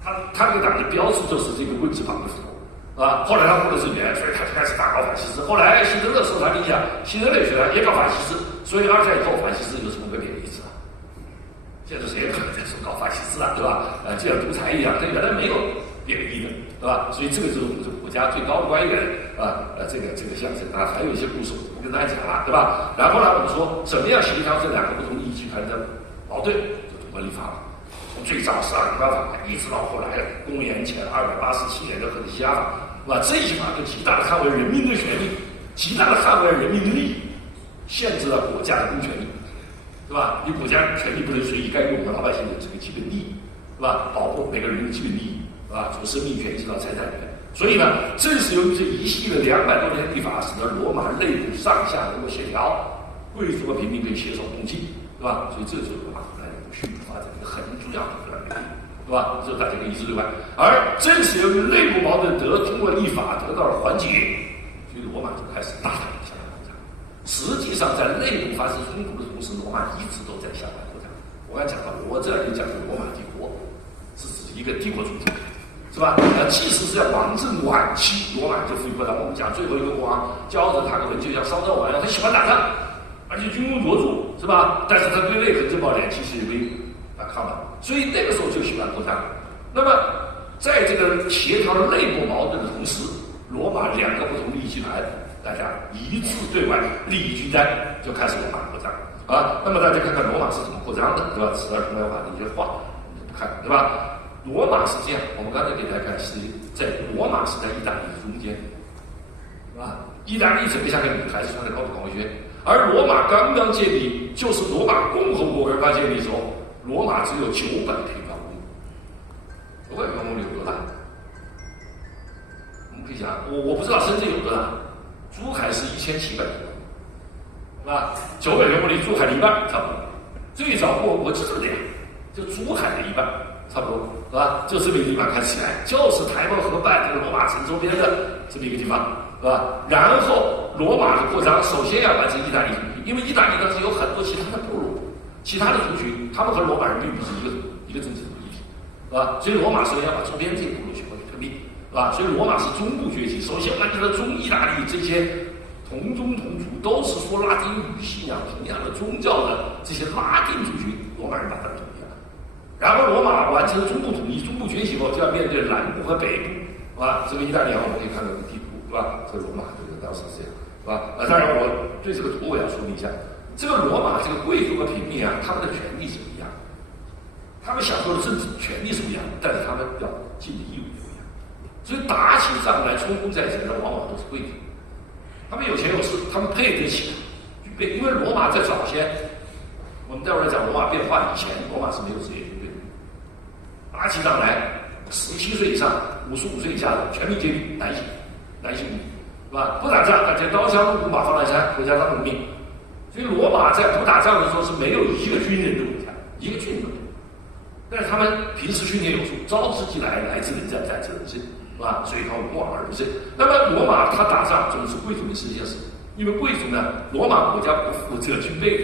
他这个党的标志就是这个棍子绑的斧头，啊，后来他获得政权，所以他就开始大搞法西斯。后来希特勒受他影响，希特勒也搞法西斯，所以2战以后法西斯就成为贬义词了。现在谁也不可能再说搞法西斯了，对吧？就像独裁一样，他原来没有贬义的，对吧？所以这个就是我们国家最高的官员这个象征啊，还有一些故事我不跟大家讲了，对吧？然后呢，我们说怎么样协调这两个不同利益集团的矛盾，就通过立法。从最早12个法，一直到后来公元前287年的赫特西亚法，这一法就极大的捍卫人民的权利，极大的捍卫人民的利益，限制了国家的公权力，对吧？你国家权力不能随意干预我们老百姓的这个基本利益，对吧？保护每个人的基本利益，对吧？从生命权一直到财产权。所以呢，正是由于这一系列200多年的立法，使得罗马内部上下能够协调，贵族和平民可以携手共进，对吧？所以这就是罗马后来迅速发展一个很重要的一个原因，对吧？这大家可以一致对外。而正是由于内部矛盾通过立法得到了缓解，所以罗马就开始大胆地向外扩张。实际上，在内部发生冲突的同时，罗马一直都在向外扩张。我刚才讲到，我这里讲的罗马帝国是指一个帝国主义。是吧？即使是在王政晚期，罗马就富裕扩张。我们讲最后一个国王教着他个文，就像烧造王一样，他喜欢打仗，而且军功卓著，是吧？但是他对内很正暴点，其实也没抗吧。所以那个时候就喜欢扩张。那么在这个协调内部矛盾的同时，罗马2个不同利益集团，大家一致对外，利益均沾，就开始罗马扩张啊。那么大家看看罗马是怎么扩张的，对吧？此而同来话的一些话，看，对吧？罗马是这样，我们刚才给大家看，是在罗马是在意大利中间，是吧？意大利整个下面还是穿着高度光学，而罗马刚刚建立，就是罗马共和国刚刚建立的时候，罗马只有900平方公里，900平方公里有多大？我们可以讲，我不知道深圳有多大，珠海是1700平方公里，是吧？900平方公里，珠海的一半差不多。最早我就这么点，就珠海的一半。差不多是吧？就这么一个地方看起来，就是台伯河畔这个罗马城周边的这么一个地方，是吧？然后罗马的扩张，首先要完成意大利族群，因为意大利当时有很多其他的部落、其他的族群，他们和罗马人并不是一个政治的一体，是吧？所以罗马首先要把周边这些部落全部给吞并，是吧？所以罗马是中部崛起，首先完成了中意大利这些同宗同族，都是说拉丁语、信仰同样的宗教的这些拉丁族群，罗马人把它统一了。然后罗马完成中部统一，中部崛起后就要面对南部和北部，是吧？这个意大利我们可以看到这个地图，是吧？这个罗马这个当时是这样，是吧？当然我对这个图我要说明一下，这个罗马这个贵族和平民啊，他们的权利是不一样的，他们享受的政治权利是不一样的，但是他们要尽的义务不一样。所以打起仗来冲锋在前的往往都是贵族，他们有钱有势，他们配得起具备。因为罗马在早先，我们待会儿讲罗马变化以前，罗马是没有职业军队的。打起仗来，17岁以上、55岁以下的全民皆兵，男性是吧？不打仗，大家刀枪入库，马放南山，国家当革命。所以罗马在不打仗的时候是没有一个军人的国家，一个军人都没有。但是他们平时训练有素，招之即来，来之能战，战之能胜，是吧？所以他们望而不胜。那么罗马他打仗总是贵族们是一件事，因为贵族呢，罗马国家不负责军备的，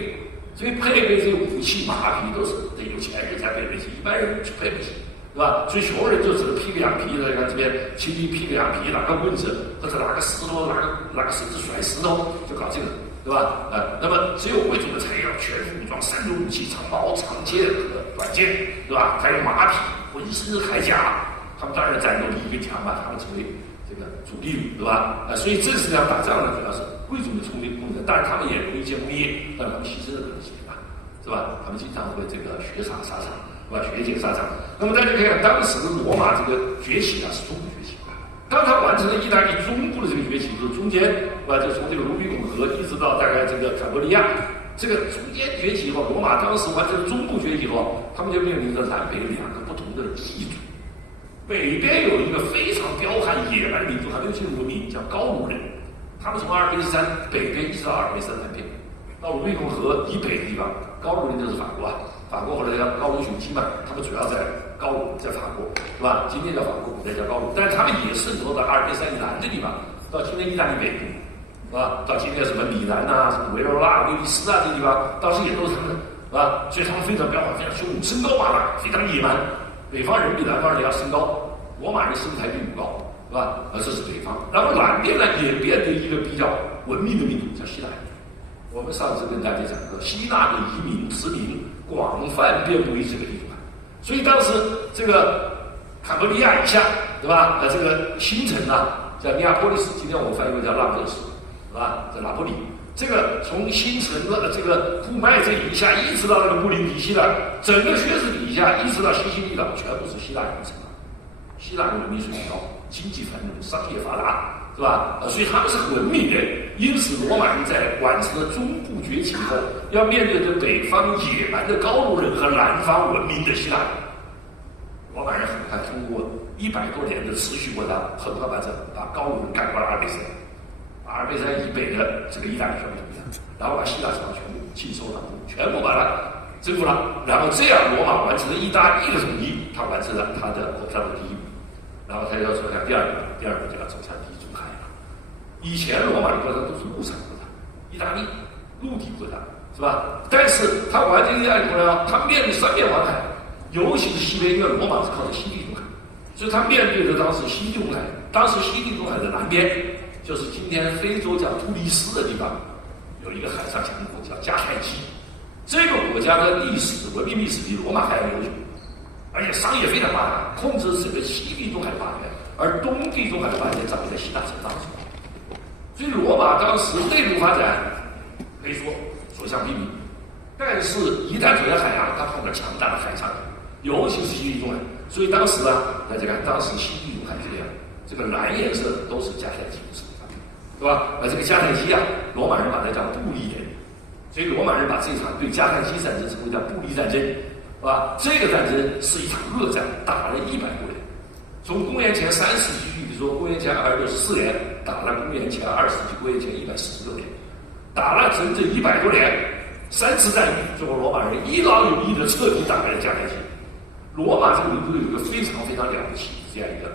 所以配备这些武器、马匹都是得有钱人才配备起，一般人去配不起。是吧？所以穷人就只能披个羊皮，看这边轻轻披个羊皮，拿个棍子或者拿个石头，拿个绳子甩石头，就搞这个，对吧？那么只有贵族们才要全副武装，3种武器：长矛、长剑和短剑，对吧？还有马匹，浑身是铠甲，他们当然战斗力更强嘛，他们成为这个主力对吧？所以正式上打仗呢，主要是贵族的冲锋功能，当然他们也容易建工业，但他们牺牲的可能性大，是吧？他们经常会这个血洒沙场。是吧？血溅沙场。那么大家可以看，当时罗马这个崛起啊，是中部崛起。当他完成了意大利中部的这个崛起，就是中间，是吧？就从这个卢比孔河一直到大概这个坎伯利亚，这个中间崛起以后，罗马当时完成了中部崛起以后，他们就面临着南北2个不同的异族。北边有一个非常彪悍野蛮的民族，还没有进入文明，叫高卢人。他们从阿尔卑斯山北边一直到阿尔卑斯山南边，到卢比孔河以北的地方，高卢人就是法国啊。法国后来叫高卢雄鸡嘛，他们主要在高卢，在法国，是吧？今天叫法国，古代叫高卢，但是他们也渗透到阿尔卑斯山以南的地方，到今天意大利北部，是吧？到今天什么米兰呐、什么维罗纳、威尼斯啊这些地方，当时也都是他们的，是吧？所以他们非常彪悍，非常凶武，身高马大，非常野蛮。北方人比南方人要身高，罗马人身材并不高，是吧？这是北方。然后南边呢也变得一个比较文明的民族，叫希腊人。我们上次跟大家讲过，希腊的移民殖民广泛遍布于这个地方，所以当时这个坎伯利亚以下，对吧？这个新城啊，叫尼亚波利斯，今天我们翻译为叫拉各斯，是吧？在拿破里，这个从新城的这个布麦这以下，一直到那个布林迪西的整个靴子底下，一直到西西里岛，全部是希腊人城，希腊人文明水平高，经济繁荣，商业发达，是吧？所以他们是很文明的。因此，罗马人在完成了中部崛起后，要面对着北方野蛮的高卢人和南方文明的希腊人。罗马人很快通过100多年的持续扩张，很快把高卢人赶过了阿尔卑斯山，把阿尔卑斯山以北的这个意大利全部统一了，然后把希腊城全部尽收了，全部把它征服了，然后这样罗马完成了意大利的统一，他完成了他的扩张的第一步，然后他就要走向第二步，第二步就要走向地中海了。以前罗马的扩张都是陆上扩张，意大利陆地扩张，是吧？但是他完成意大利扩张，他面对三面环海，尤其是西边，因为罗马是靠着西地中海，所以他面对着当时西地中海，当时西地中海的南边就是今天非洲叫突尼斯的地方，有一个海上强国叫迦太基。这个国家的历史文明历史比罗马还要悠久，而且商业非常发达，控制整个西地中海的霸权，而东地中海的霸权掌握在希腊手上。所以罗马当时内陆发展可以说所向披靡，但是一旦走向海洋，它碰到强大的海上，尤其是西地中海。所以当时呢，大家看，当时西地中海这个蓝颜色的都是迦太基的势力范围，对吧？这个迦太基啊，罗马人把它叫布利人。所以罗马人把这场对迦太基战争称为叫布利战争，是吧？这个战争是一场恶战，打了100多年，从公元前3世纪，比如说公元前264年，打了公元前2世纪，公元前146年，打了整整100多年，3次战役，最后罗马人一劳永逸的彻底打败了迦太基。罗马这个民族有一个非常非常了不起的这样一个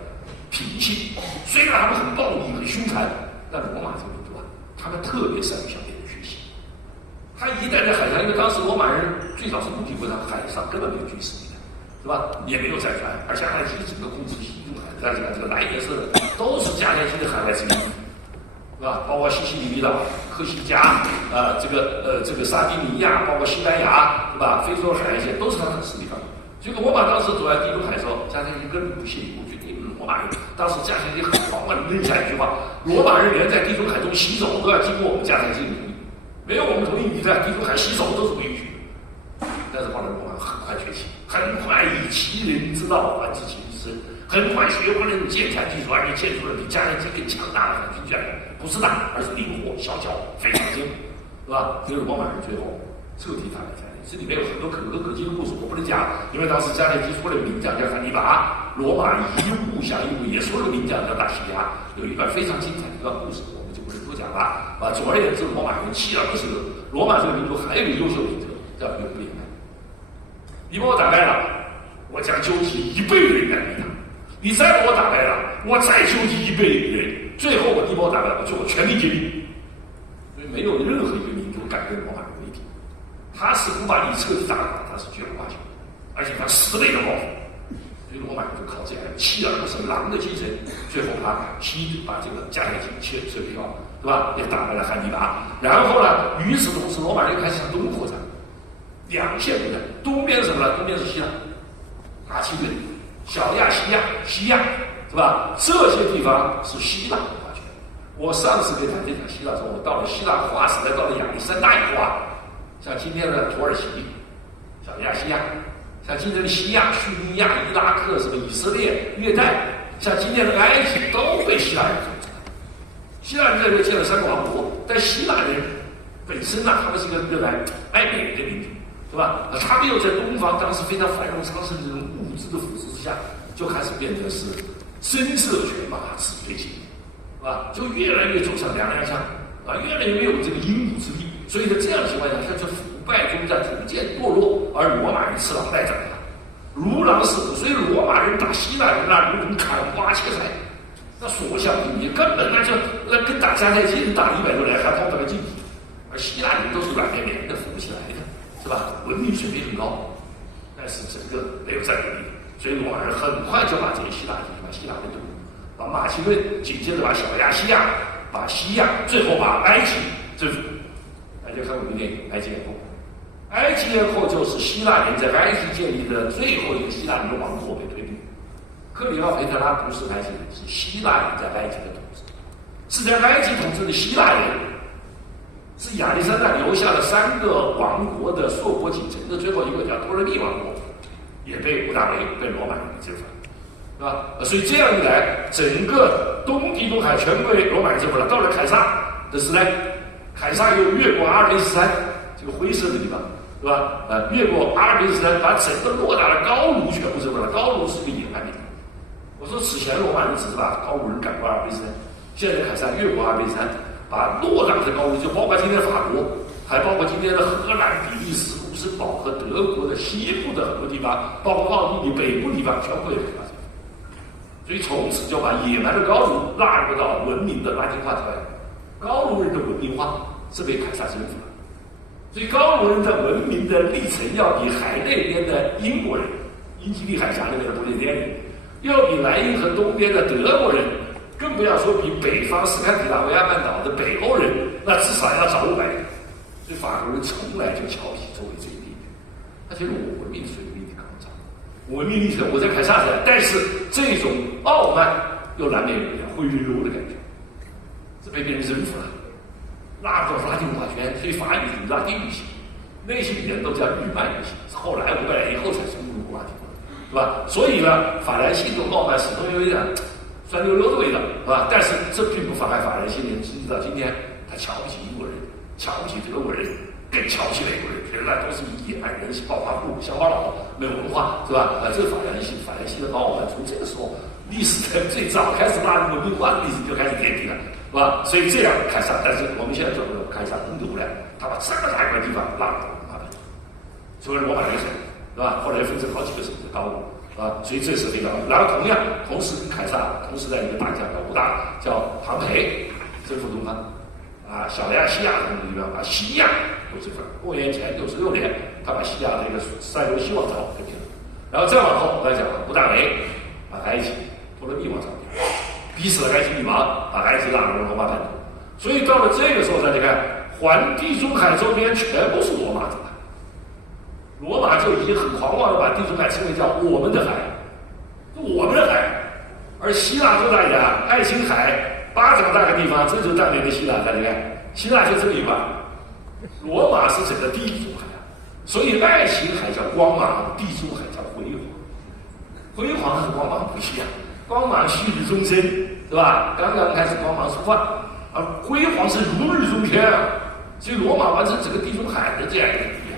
脾气，虽然他们很暴力、很凶残，但罗马这个民族啊，他们特别善于向别人学习。他一旦在海上，因为当时罗马人最早是陆地扩张，海上根本没有军事力量，是吧？也没有战船，而迦太基整个控制西地中海，大家这个蓝颜色的都是迦太基的海外殖民，是吧？包括西西里岛、科西嘉，这个萨丁尼亚，包括西班牙，对吧？非洲海岸线都是他的势力范围。所以罗马当时走在地中海的时候，迦太基根本不屑一顾，觉得你们罗马人当时迦太基很狂妄，扔下一句话：罗马人连在地中海中行走都要经过我们迦太基的同意。没有我们同意，你在地中海洗手都是不允许的。但是后来罗马很快崛起，很快以其人之道还治其人之身，很快学会了那种建材技术，而且建出了比迦太基更强大的海军舰队，不是大，而是灵活小巧，非常精，是吧？所以罗马人最后彻底打败迦太基。这里面有很多可歌可泣的故事，我不能讲，因为当时迦太基出了个名将叫汉尼拔，罗马一物降一物，也出了个名将叫大西利亚，有一段非常精彩的一段故事。不讲了啊！总而言之，罗马人锲而不舍。罗马这个民族还有一个优秀品质，叫永不言败。你把我打败了，我将纠集1倍的人来抵挡；你再把我打败了，我再纠集1倍的人。最后你把我打败了，我最后全力竭力。所以没有任何一个民族敢跟罗马人为敌。他是不把你彻底打垮，他是绝不罢休，而且他10倍的报复。所以罗马人就靠这样锲而不舍狼的精神，最后把这个迦太基切皮了。是吧？也打败了汉尼拔，然后呢？与此同时，罗马人开始向东扩张，两线作战。东边是什么呢？东边是希腊，大旗队、小亚细亚、西亚，是吧？这些地方是希腊的霸权。我上次给大家讲希腊的时候，我到了希腊划时代，到了亚历山大以后啊，像今天的土耳其、小亚细亚，像今天的西亚、叙利亚、伊拉克、什么以色列、约旦，像今天的埃及，都被希腊人统治。希腊人在这建了3个王国，但希腊人本身呢，他们是一个热爱爱美的民族，是吧？他们又在东方当时非常繁荣昌盛的这种物质的腐蚀之下，就开始变成是声色犬马纸醉金迷，是吧？就越来越走向娘娘腔，啊，越来越没有这个英武之力。所以在这样的情况下，他就腐败中战，逐渐堕落，而罗马人吃狼带长大，如狼似虎。所以罗马人打希腊人那如同砍花切菜。那所向披靡，根本那跟打迦太基人打100多年还碰不了劲，而希腊人都是软绵绵的扶不起来的，是吧？文明水平很高，但是整个没有战斗力，所以罗马人很快就把这些希腊人屠，把马其顿，紧接着把小亚细亚，把西亚，最后把埃及征服。大家看过一个电影《埃及艳后》，埃及艳后就是希腊人在埃及建立的最后一个希腊人的王国被推翻。克里奥佩特拉不是埃及人，是希腊人在埃及的统治，是在埃及统治的希腊人，是亚历山大留下了3个王国的硕果仅存的最后一个叫多勒密王国，也被屋大维被罗马人给征服。对吧？所以这样一来，整个东地中海全归罗马人征服了。到了凯撒的时代，凯撒又越过阿尔卑斯山这个灰色的地方，对吧？越过阿尔卑斯山，把整个偌大的高卢全部征服了。高卢是一个野蛮地方。我说此前罗马人只是把高卢人赶过阿尔卑斯山，现在凯撒越过阿尔卑斯山，把偌大的高卢，就包括今天的法国，还包括今天的荷兰、比利时、卢森堡和德国的西部的很多地方，包括奥地利北部地方，全部也凯撒。所以从此就把野蛮的高卢纳入到文明的拉丁化之外，高卢人的文明化是被凯撒征服了。所以高卢人的文明的历程要比海那边的英国人、英吉利海峡那边的不列颠人，要比莱茵河东边的德国人，更不要说比北方斯堪的纳维亚半岛的北欧人，那至少要早500年。所以法国人从来就瞧不起周围这一地，他觉得我文明水平的高超，文明历程我在凯撒时代，但是这种傲慢又难免有点灰溜的感觉，这被别人征服了，拉到拉丁文化圈，所以法语属于拉丁语系，那些语言都叫日曼语系，是后来500年以后才深入拉丁文，对吧？所以呢，法兰西这种傲慢始终有一点酸溜溜的味道，是吧？但是这并不妨碍法兰西人直到今天，他瞧不起英国人，瞧不起德国人，更瞧不起美国人，觉得那都是野蛮人，是暴发户、乡巴佬，没有文化，是吧？这是法兰西的傲慢，从这个时候历史的最早开始拉入文明化的历史就开始奠定了，是吧？所以这样凯撒，但是我们现在转过来，凯撒更牛了，他把这么大一块地方拉到罗马本土，成为罗马人省，是吧？后来分成好几个省的高卢。所以这是非常。然后同时跟凯撒同时在一个大将叫武大，叫庞培征服东方，小亚细亚这个地方把西亚都征服了。公元前66年，他把西亚这个塞琉西王朝给平了。然后再往后来讲，屋大维把埃及托勒密王朝逼死了埃及女王，把埃及纳入了罗马本土。所以到了这个时候，大家看，环地中海周边全部是罗马的。罗马就已经很狂妄的把地中海称为叫我们的海，我们的海。而希腊多大一点？爱琴海巴掌大的地方，这就是当年的希腊，大家看，希腊就这么一块，罗马是整个地中海，所以爱琴海叫光芒，地中海叫辉煌。辉煌和光芒不一样，光芒旭日中升，对吧？刚刚开始光芒初放，而辉煌是如日中天啊。所以罗马完成整个地中海的这样一个力量。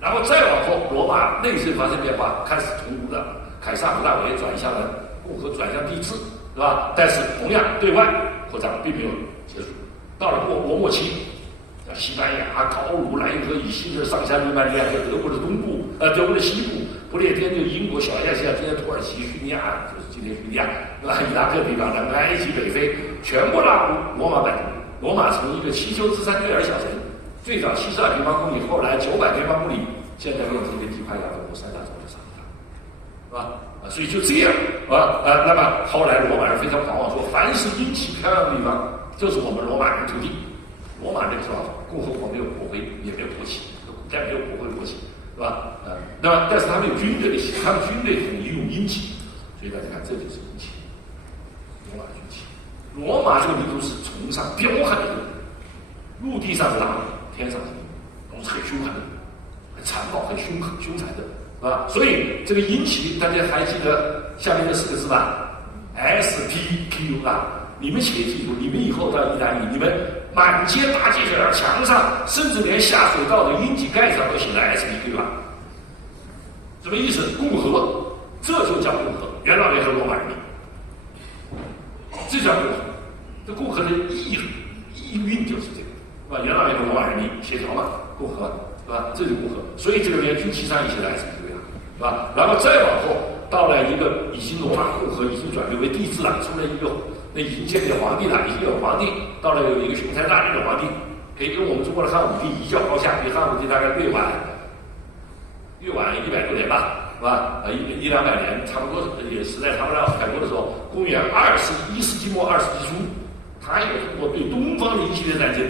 然后再往后，罗马内政发生变化，开始从古的凯撒和大维转向了共和，转向帝制，对吧？但是同样对外扩张并没有结束。到了罗末期，西班牙、高卢、莱茵河以西的上下日曼利亚和德国的东部，德国的西部，不列颠就英国、小亚细亚，今天土耳其、叙利亚，就是今天叙利亚，对吧？伊拉克地方，南埃及、北非，全部纳入罗马版图。罗马从一个7丘之山对尔小城。最早72平方公里，后来900平方公里，现在变成一个地块亚洲3大洲的上面，是吧？所以就这样，那么后来罗马人非常狂妄说，凡是阴气漂亮的地方，就是我们罗马人土地。罗马那个时候，共和国没有国徽，也没有国旗，古代没有国徽国旗，是吧？那么但是他们有军队的，他们军队统一用阴气，所以大家看，这就是阴气，罗马的军气。罗马这个民族是崇尚彪悍的人，陆地上是大人。天上都是很凶狠的，很残暴、很凶残的，啊！所以这个阴气，大家还记得下面这4个字吧 ？SPQ 啊！你们且记住，你们以后到意大利，你们满街大街小巷、墙上，甚至连下水道的阴气盖上都写了 SPQ 啊！什么意思？共和，这就叫共和。元老院和罗马人民，这叫共和。这共和的意蕴就是这个。元老院和罗马人民协调嘛，共和嘛，是吧？这就共和，所以这个连军旗上也写的 SPQ 是吧？然后再往后，到了一个已经罗马共和已经转变为帝制了，出了一个那已经建立了皇帝了，已经有皇帝，到了有一个雄才大略的皇帝，可以跟我们中国的汉武帝一较高下，比汉武帝大概略晚100多年吧，是吧？100-200年，差不多也时代差不多200多的时候，公元21世纪末20世纪初，他也通过对东方的一系列战争。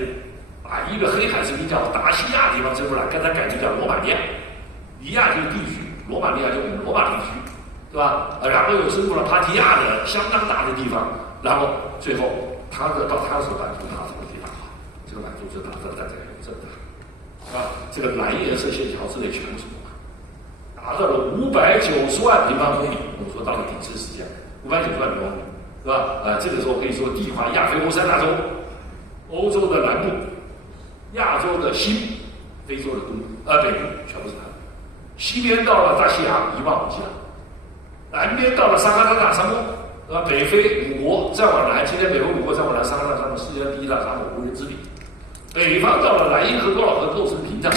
把一个黑海殖民叫达西亚地方征服了，刚才改名叫罗马尼亚，尼亚就是地区，罗马尼亚就是我们罗马地区，对吧？然后又征服了帕提亚的相当大的地方，然后最后到他的手版图打出了最大化，这个版图就打到大家有这么大，啊，这个蓝颜色线条之类全部是罗马，然达到了590万平方公里。我们说到了顶层时间，590万平方公里，是吧？这个时候可以说地跨亚非欧3大洲，欧洲的南部、亚洲的西、非洲的北部，全部是它。西边到了大西洋，一望无际了；南边到了撒哈拉大沙漠，北非5国，再往南，今天北非5国再往南，撒哈拉沙漠，世界上第1大沙漠，无人之地。北方到了莱茵河、多瑙河构成屏障，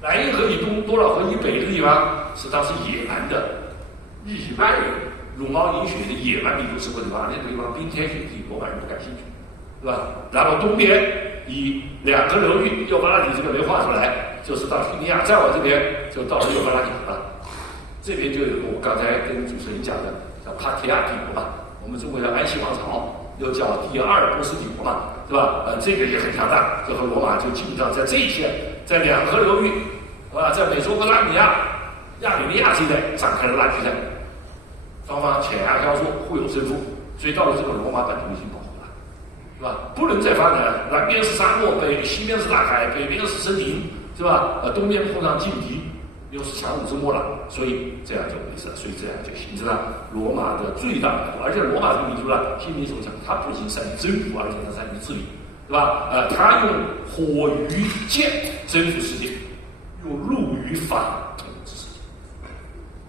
莱茵河以东、多瑙河以北的地方是当时野蛮的日耳曼人茹毛饮血的野蛮民族生活地方，那个地方冰天雪地，罗马人不感兴趣，对吧？然后东边以2河流域，幼发拉底这个没画出来，就是到叙利亚，再往这边就到了幼发拉底河了。这边就有我刚才跟主持人讲的叫帕提亚帝国嘛，我们中国叫安息王朝，又叫第2波斯帝国嘛，对吧？这个也很强大，这和罗马就基本上在这一线，在2河流域，在美洲哥拉米亚、亚美尼亚这一带展开了拉锯战，双方潜牙相说，互有胜负，所以到了这个罗马本土已经保护了，是吧？不能再发展，南边是沙漠，西边是大海，北边是森林，是吧？东边碰上劲敌，又是强弩之末了，所以这样就没事，所以这样就形成了罗马的最大民族。而且罗马这个民族呢，新民所讲，他不仅善于征服，而且他善于治理，对吧？他用火与剑征服世界，用陆与法统治世界。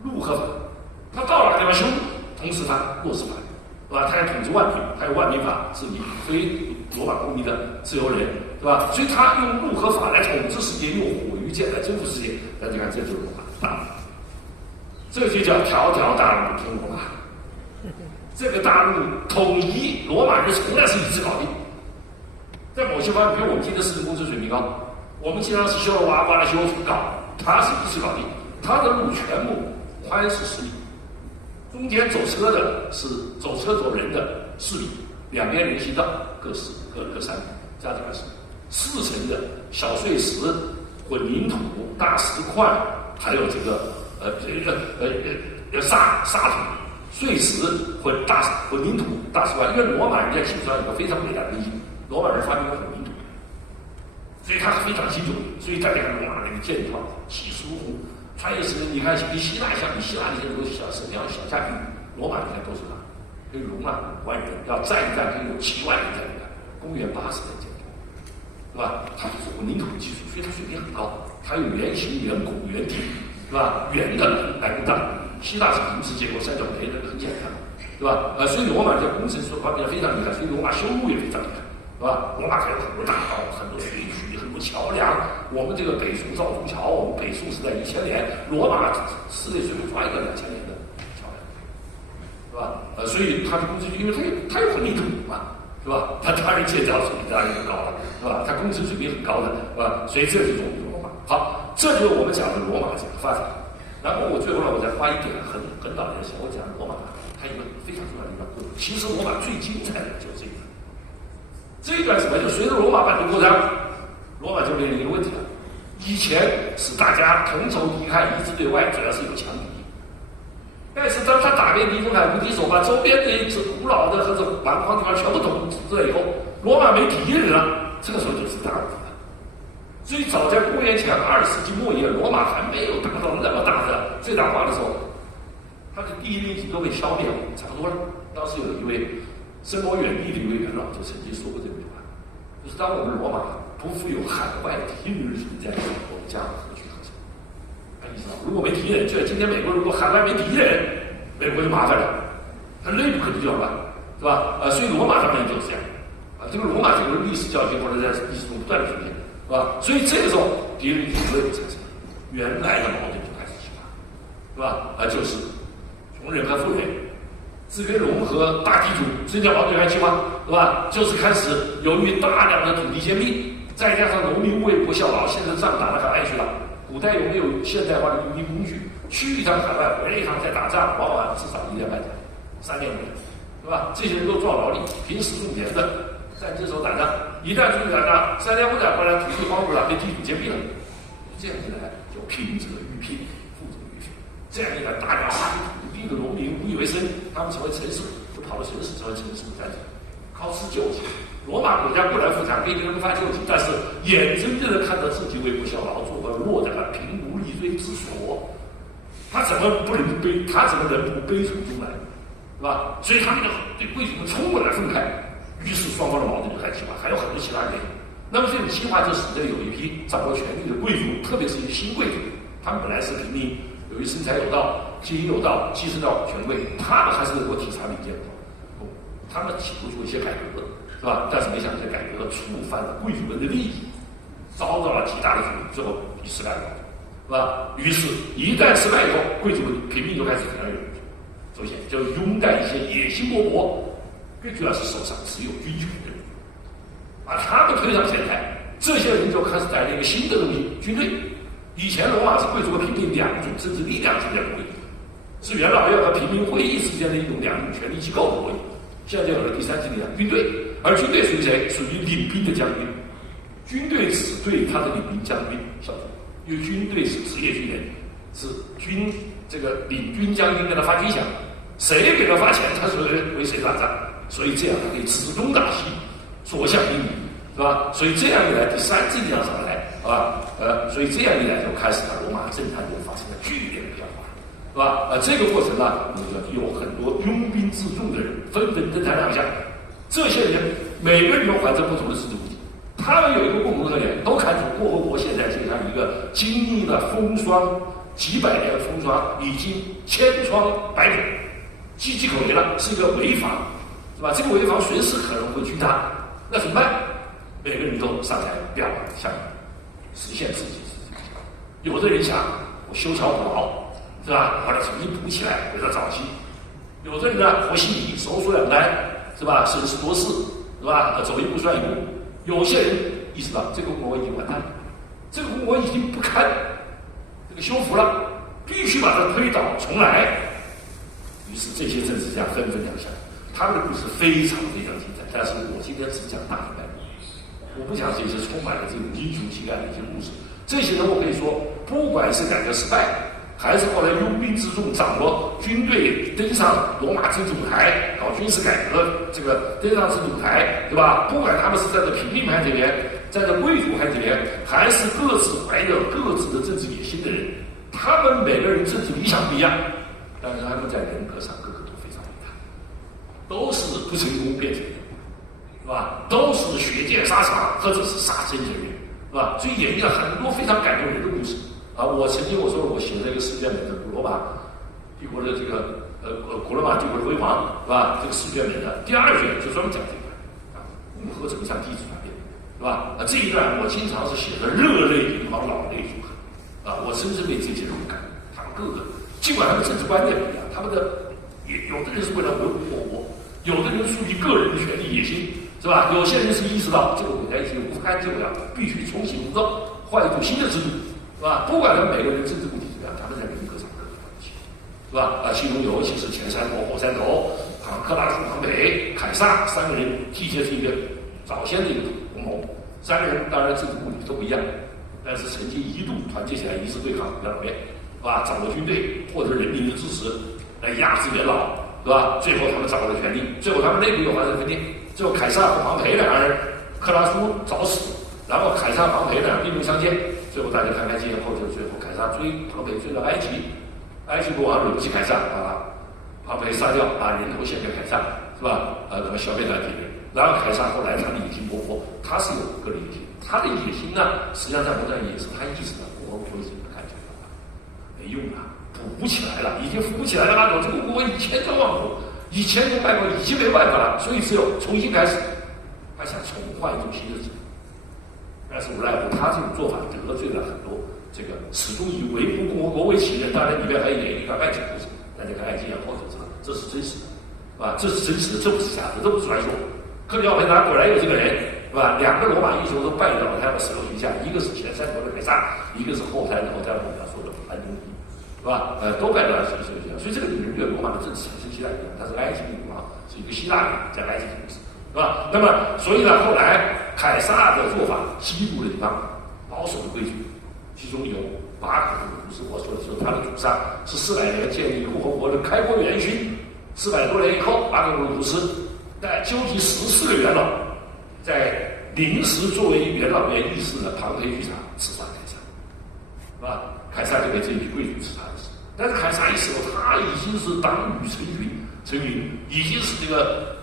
陆和法，他到了地方修，同时他落实法律，对吧？他要统治万民，他有万民法治理非罗马公民的自由人，对吧？所以他用陆和法来统治世界，用火与剑来征服世界。大家看，这就是罗马大陆，这就叫条条大路通罗马。这个大陆统一，罗马人从来是一次搞定。在某些方面，比如我们今天市政工程水平高，我们经常是修了挖了修搞，他是一次搞定，他的路全部宽是10米，中间走车的是走车走人的4米，两边人行道各3米，这样子4层的小碎石、混凝土、大石块，还有这个沙土、碎石、混凝土、大石块。因为罗马人在技术上有个非常伟大的东西，罗马人发明了混凝土，所以他非常清楚。所以大家看罗马人的建造起疏宏，穿越时间，你看比希腊像，比希腊那些都小神庙小家庭，罗马人都是他可以容纳5万人，要站一站可以有7万人在里面。公元80年建筑，对吧？它是混凝土技术，所以它水平很高。它有圆形、圆拱、圆顶，对吧？圆的来更大。希腊是平直结构，三角形的很简单，对吧？所以罗马在工程术方面非常厉害，所以罗马修路也非常厉害，对吧？罗马还有很多大道、很多水渠、很多桥梁。我们这个北宋造珠桥，我们北宋是在1000年，罗马室内水路抓一个2000年的桥梁，对吧？所以它的工程，因为它有混凝土嘛。是吧？他当然建造水平当然就高了，是吧？他工程水平很高的，是吧？所以这就是我们罗马。好，这就是我们讲的罗马这个发展。然后我最后呢，我再花一点很早年的时候，我讲罗马它有一个非常重要的地方。其实罗马最精彩的就是这一段。这一段什么？就随着罗马版图扩张，罗马就面临一个问题了。以前是大家同仇敌忾，一致对外，主要是有强敌。但是当他打遍地中海无敌手，把周边的古老的和这蛮荒地方全部统治了以后，罗马没敌人了，这个时候就是大问题了。所以早在公元前2世纪末叶，罗马还没有达到那么大的最大化的时候，他的第一命题都被消灭了，差不多了。当时有一位深谋远虑的一位元老就曾经说过这句话，就是当我们罗马不负有海外敌人存在，我们将何去何从？如果没敌人，就今天美国如果海外没敌人，美国就麻烦了，他内部肯定就要乱，是吧？所以罗马上面就是这样，这个罗马这个历史教训或者在历史中不断的出现，是吧？所以这个时候敌人就会产生，原来的矛盾就开始激发，是吧？就是穷人和富人、资源融合大地主之间矛盾开始激发，是吧？就是开始由于大量的土地兼并，再加上农民无为不效劳，现在仗打得很爱去了。古代有没有现代化的奴隶工具？去一趟海外，回来一趟再打仗，往往至少1年半载、3年5年，对吧？这些人都壮劳力，平时种田的，战争时候打仗，一旦出去打仗，3年5载回来，土地荒芜了，被地主兼并了，这样一来就贫者愈贫，富者愈富。这样一来，大量失去土地的农民无以为生，他们成为城市，就跑到城市成为城市的战争，靠吃救济。罗马国家固然富强，给人们发救济，但是眼睁睁地看到自己为不效劳，做个落在了贫无立锥之所，他怎么不能悲？他怎么能不悲从中来？是吧？所以他们就对贵族们充满了愤慨，于是双方的矛盾就开始激化，还有很多其他原因。那么这种激化就使得有一批掌握权力的贵族，特别是一些新贵族，他们本来是平民，由于生财有道、经营有道，跻身到权贵，他们还是能够体察民间的，他们企图做一些改革，是吧？但是没想到这改革触犯了贵族们的利益，遭到了极大的阻力，最后失败了，是吧？于是，一旦失败以后，贵族们平民就开始很有首先就拥戴一些野心勃勃，更主要是手上持有军权的人，把他们推上前台，这些人就开始带来一个新的东西——军队。以前罗马是贵族和平民两种政治力量之间的博弈，是元老院和平民会议之间的一种两种权力机构的博弈。现在有了第三级力量——军队，而军队属于谁？属于领兵的将军。军队只对他的领兵将军效忠，因为军队是职业军人，是这个领军将军给他发军饷，谁给他发钱，他就为谁打仗，所以这样他可以指东打西，所向披靡，是吧？所以这样一来，第三级力量上来，啊，所以这样一来就开始了罗马政坛就发生了剧烈的变化，是吧？这个过程呢，有很多拥兵自重的人纷纷登台亮相，这些人每个人都怀着不同的政治目的。他们有一个共同特点，都看出共和国现在就像一个经历了风霜几百年的风霜，已经千疮百孔，岌岌可危了，是一个危房，是吧？这个危房随时可能会巨大，那怎么办？每个人都上台表想实现自己。有的人想我修桥补牢，是吧？把它重新补起来，回到早期；有的人呢，和稀泥，手术两难，是吧？审时度势，是吧？走一步算一步。有些人意识到这个国已经完蛋了，这个国已经不堪这个修复了，必须把它推倒重来。于是这些政治家纷纷亮相，他们的故事非常非常精彩。但是我今天只讲大一半，我不讲这些充满了这种英雄情感的一些故事。这些人我可以说，不管是改革失败，还是后来拥兵自重，掌握军队，登上罗马政治舞台，搞军事改革，这个登上政治舞台，对吧？不管他们是站在平民派这边，站在贵族派这边，还是各自怀着各自的政治野心的人，他们每个人政治理想不一样，但是他们在人格上个个都非常伟大，都是不成功变成的，是吧？都是血溅沙场，或者是杀身成仁，是吧？所以演绎了很多非常感动人的故事。我曾经我说我写了一个4卷本的古罗马帝国的这个古罗马帝国的辉煌，是吧？这个4卷本的第2卷就专门讲这个共和怎么向帝制转变，是吧？这一段我经常是写的热泪盈眶，老泪纵横，我深深被这些人感动。他们各个尽管他们政治观念不一样，他们的有的人是为了维护我国，有的人出于个人的权利野心，是吧？有些人是意识到这个古代已经不堪这个了，必须重新铸造，换一种新的制度。是吧？不管他们每个人政治目的怎么样，他们在人格上各有不同，是吧？其中尤其是前3头、后3头，克拉苏、庞培、凯撒3个人缔结成一个早先的一个同盟。3个人当然政治目的都不一样，但是曾经一度团结起来，一致对抗元老院，是吧？掌握军队，获得人民的支持，来压制元老，是吧？最后他们掌握了权力，最后他们内部又发生分裂，最后凯撒和庞培2人，克拉苏早死，然后凯撒、庞培2人兵戎相见。最后大家看看前后，就最后凯撒追庞培追到埃及，埃及国王惹不起凯撒，把庞培杀掉，把人头献给凯撒，是吧？那么消灭了敌人。然后凯撒后来他的野心勃勃，他是有个人野心，他的野心呢，实际上在某种也是他意识到国王为什么看起来没用了，扶不起来了，已经扶不起来了那种，这个国王以千疮万孔，以前种办法已经没办法了，所以只有重新开始，他想重换一种新的制度。但是无奈乎他这种做法得罪了很多这个始终以维护共和国为己任，当然里面还演一个爱情故事，大家看爱情后头知道这是真实的，是吧？这是真实的，这不是假的，这不是传说。克里奥佩特拉果然有这个人，是吧？2个罗马英雄都拜倒了他的石头形象，一个是前3头的凯撒，一个是后3头在我们说的安东尼，是吧？都拜倒了石头形象，所以这个女人对罗马的政治产生希腊影响，她是埃及女王，是一个希腊人在埃及的故事。是吧？那么，所以呢，后来凯撒的做法激怒了一帮保守的贵族，其中有马可·鲁图斯，我说的是他的祖上是400年建立共和国的开国元勋，400多年以后，马可·鲁图斯在纠集14个元老，在临时作为元老院议事的庞培剧场刺杀凯撒，是吧？凯撒就被这一批贵族刺杀的死。但是凯撒一死后，他已经是党羽成云，已经是这个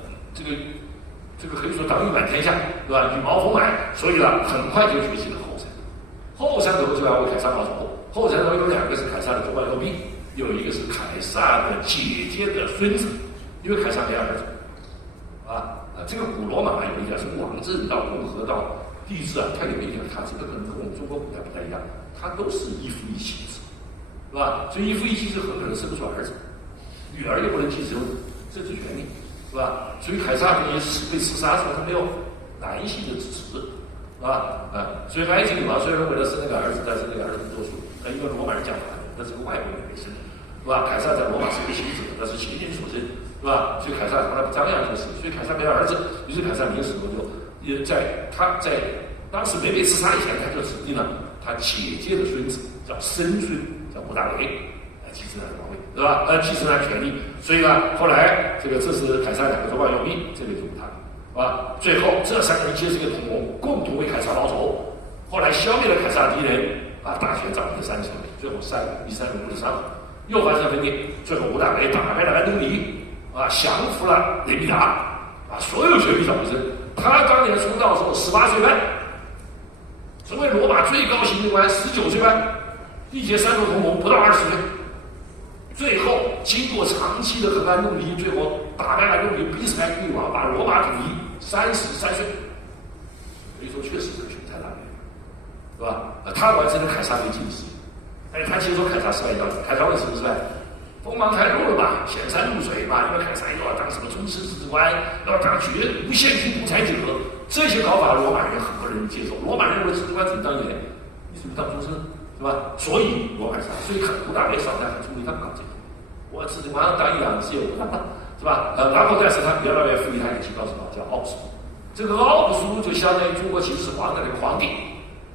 可以说党羽满天下，对吧？羽毛丰满，所以呢，很快就举起了后山。后山头就要为凯撒报仇。后山头有2个是凯撒的左膀右臂，有一个是凯撒的姐姐的孙子，因为凯撒没有儿子。这个古罗马有一点是王政到共和到帝制啊，它有一点，它这个跟我们中国古代不太一样，它都是一夫一妻制，是吧？所以一夫一妻制很可能生不出儿子，女儿又不能继承政治权利，是吧？所以凯撒也是被刺杀的时候，他没有男性的支持，是吧？所以埃及女王虽然为了生那个儿子，但是那个儿子不作数，因为罗马人讲法，那是个外国人没生，是吧？凯撒在罗马是个行者，那是行人所生。是吧？所以凯撒从来不张扬这个事，所以凯撒没有儿子，于是凯撒临死后就他在当时没被刺杀以前，他就指定了他姐姐的孙子叫生孙，叫屋大维来继承他的王位，对吧？继承他权力。所以呢，后来这是凯撒2个左膀右臂，这个就是他，是吧？最后这3个人结成一个同盟，共同为凯撒报仇。后来消灭了凯撒的敌人，大权掌握了3成，最后第三轮不是上，又发生分裂，最后屋大维打败了安东尼。降服了雷必达，所有权力掌握者。他当年出道的时候18岁半，成为罗马最高行政官19岁半，缔结3个同盟不到20岁。最后经过长期的和安东尼，最后打败安东尼，逼死安东尼王，把罗马统一33岁。所以说确实是个雄才大略，是吧？他完成了凯撒为进的事业，但是他接受凯撒失败一道，凯撒为什么失败？锋芒太露了嘛，显山露水嘛，因为凯撒又要当什么终身执政官，要当无限期独裁者，这些搞法罗马人很多人接受。罗马人认为执政官只能当1年，你怎么当终身，是吧？所以罗马人，所以屋大维少年很聪明，他不搞这个，我执政官当1两次也不当，是吧？然后但是他越来越赋予他一个提高什么叫奥古斯都，这个奥古斯都就相当于中国秦始皇的那个皇帝，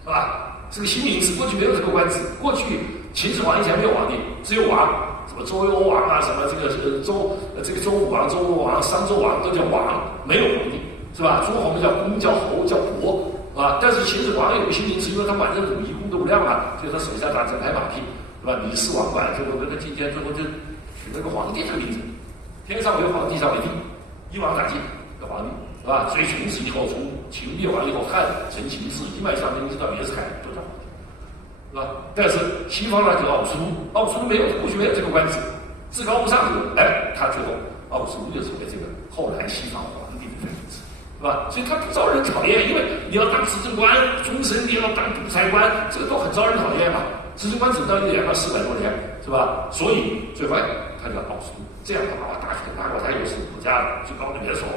是吧？这个新名词，过去没有这个官职，过去秦始皇以前没有皇帝，只有王。什么周幽王什么周武王、周武王、商纣王都叫王，没有皇帝，是吧？诸侯们叫公、叫侯、叫伯，但是秦始皇有个新名词，因为他管政统一、公斗量所以他手下打整拍马屁，是吧？李氏王管，最后跟他进谏，最后就取了个皇帝这个名字。天上为皇，地上为帝，一王打尽个皇帝，是吧？所以从此以后，从秦灭亡以后，汉成秦制，一脉相承，一直到袁世凯都叫皇帝。是吧？但是西方呢，就奥古斯都，奥古斯都没有，过去没有这个官职，至高无上者。他最后奥古斯都就成为这个后来西方皇帝的代名词，是吧？所以他不招人讨厌，因为你要当执政官终身，你要当独裁官，这个都很招人讨厌嘛。执政官只当1年到400多年，是吧？所以最后他叫奥古斯都，这样的话大权拿过，他又是国家最高的元首，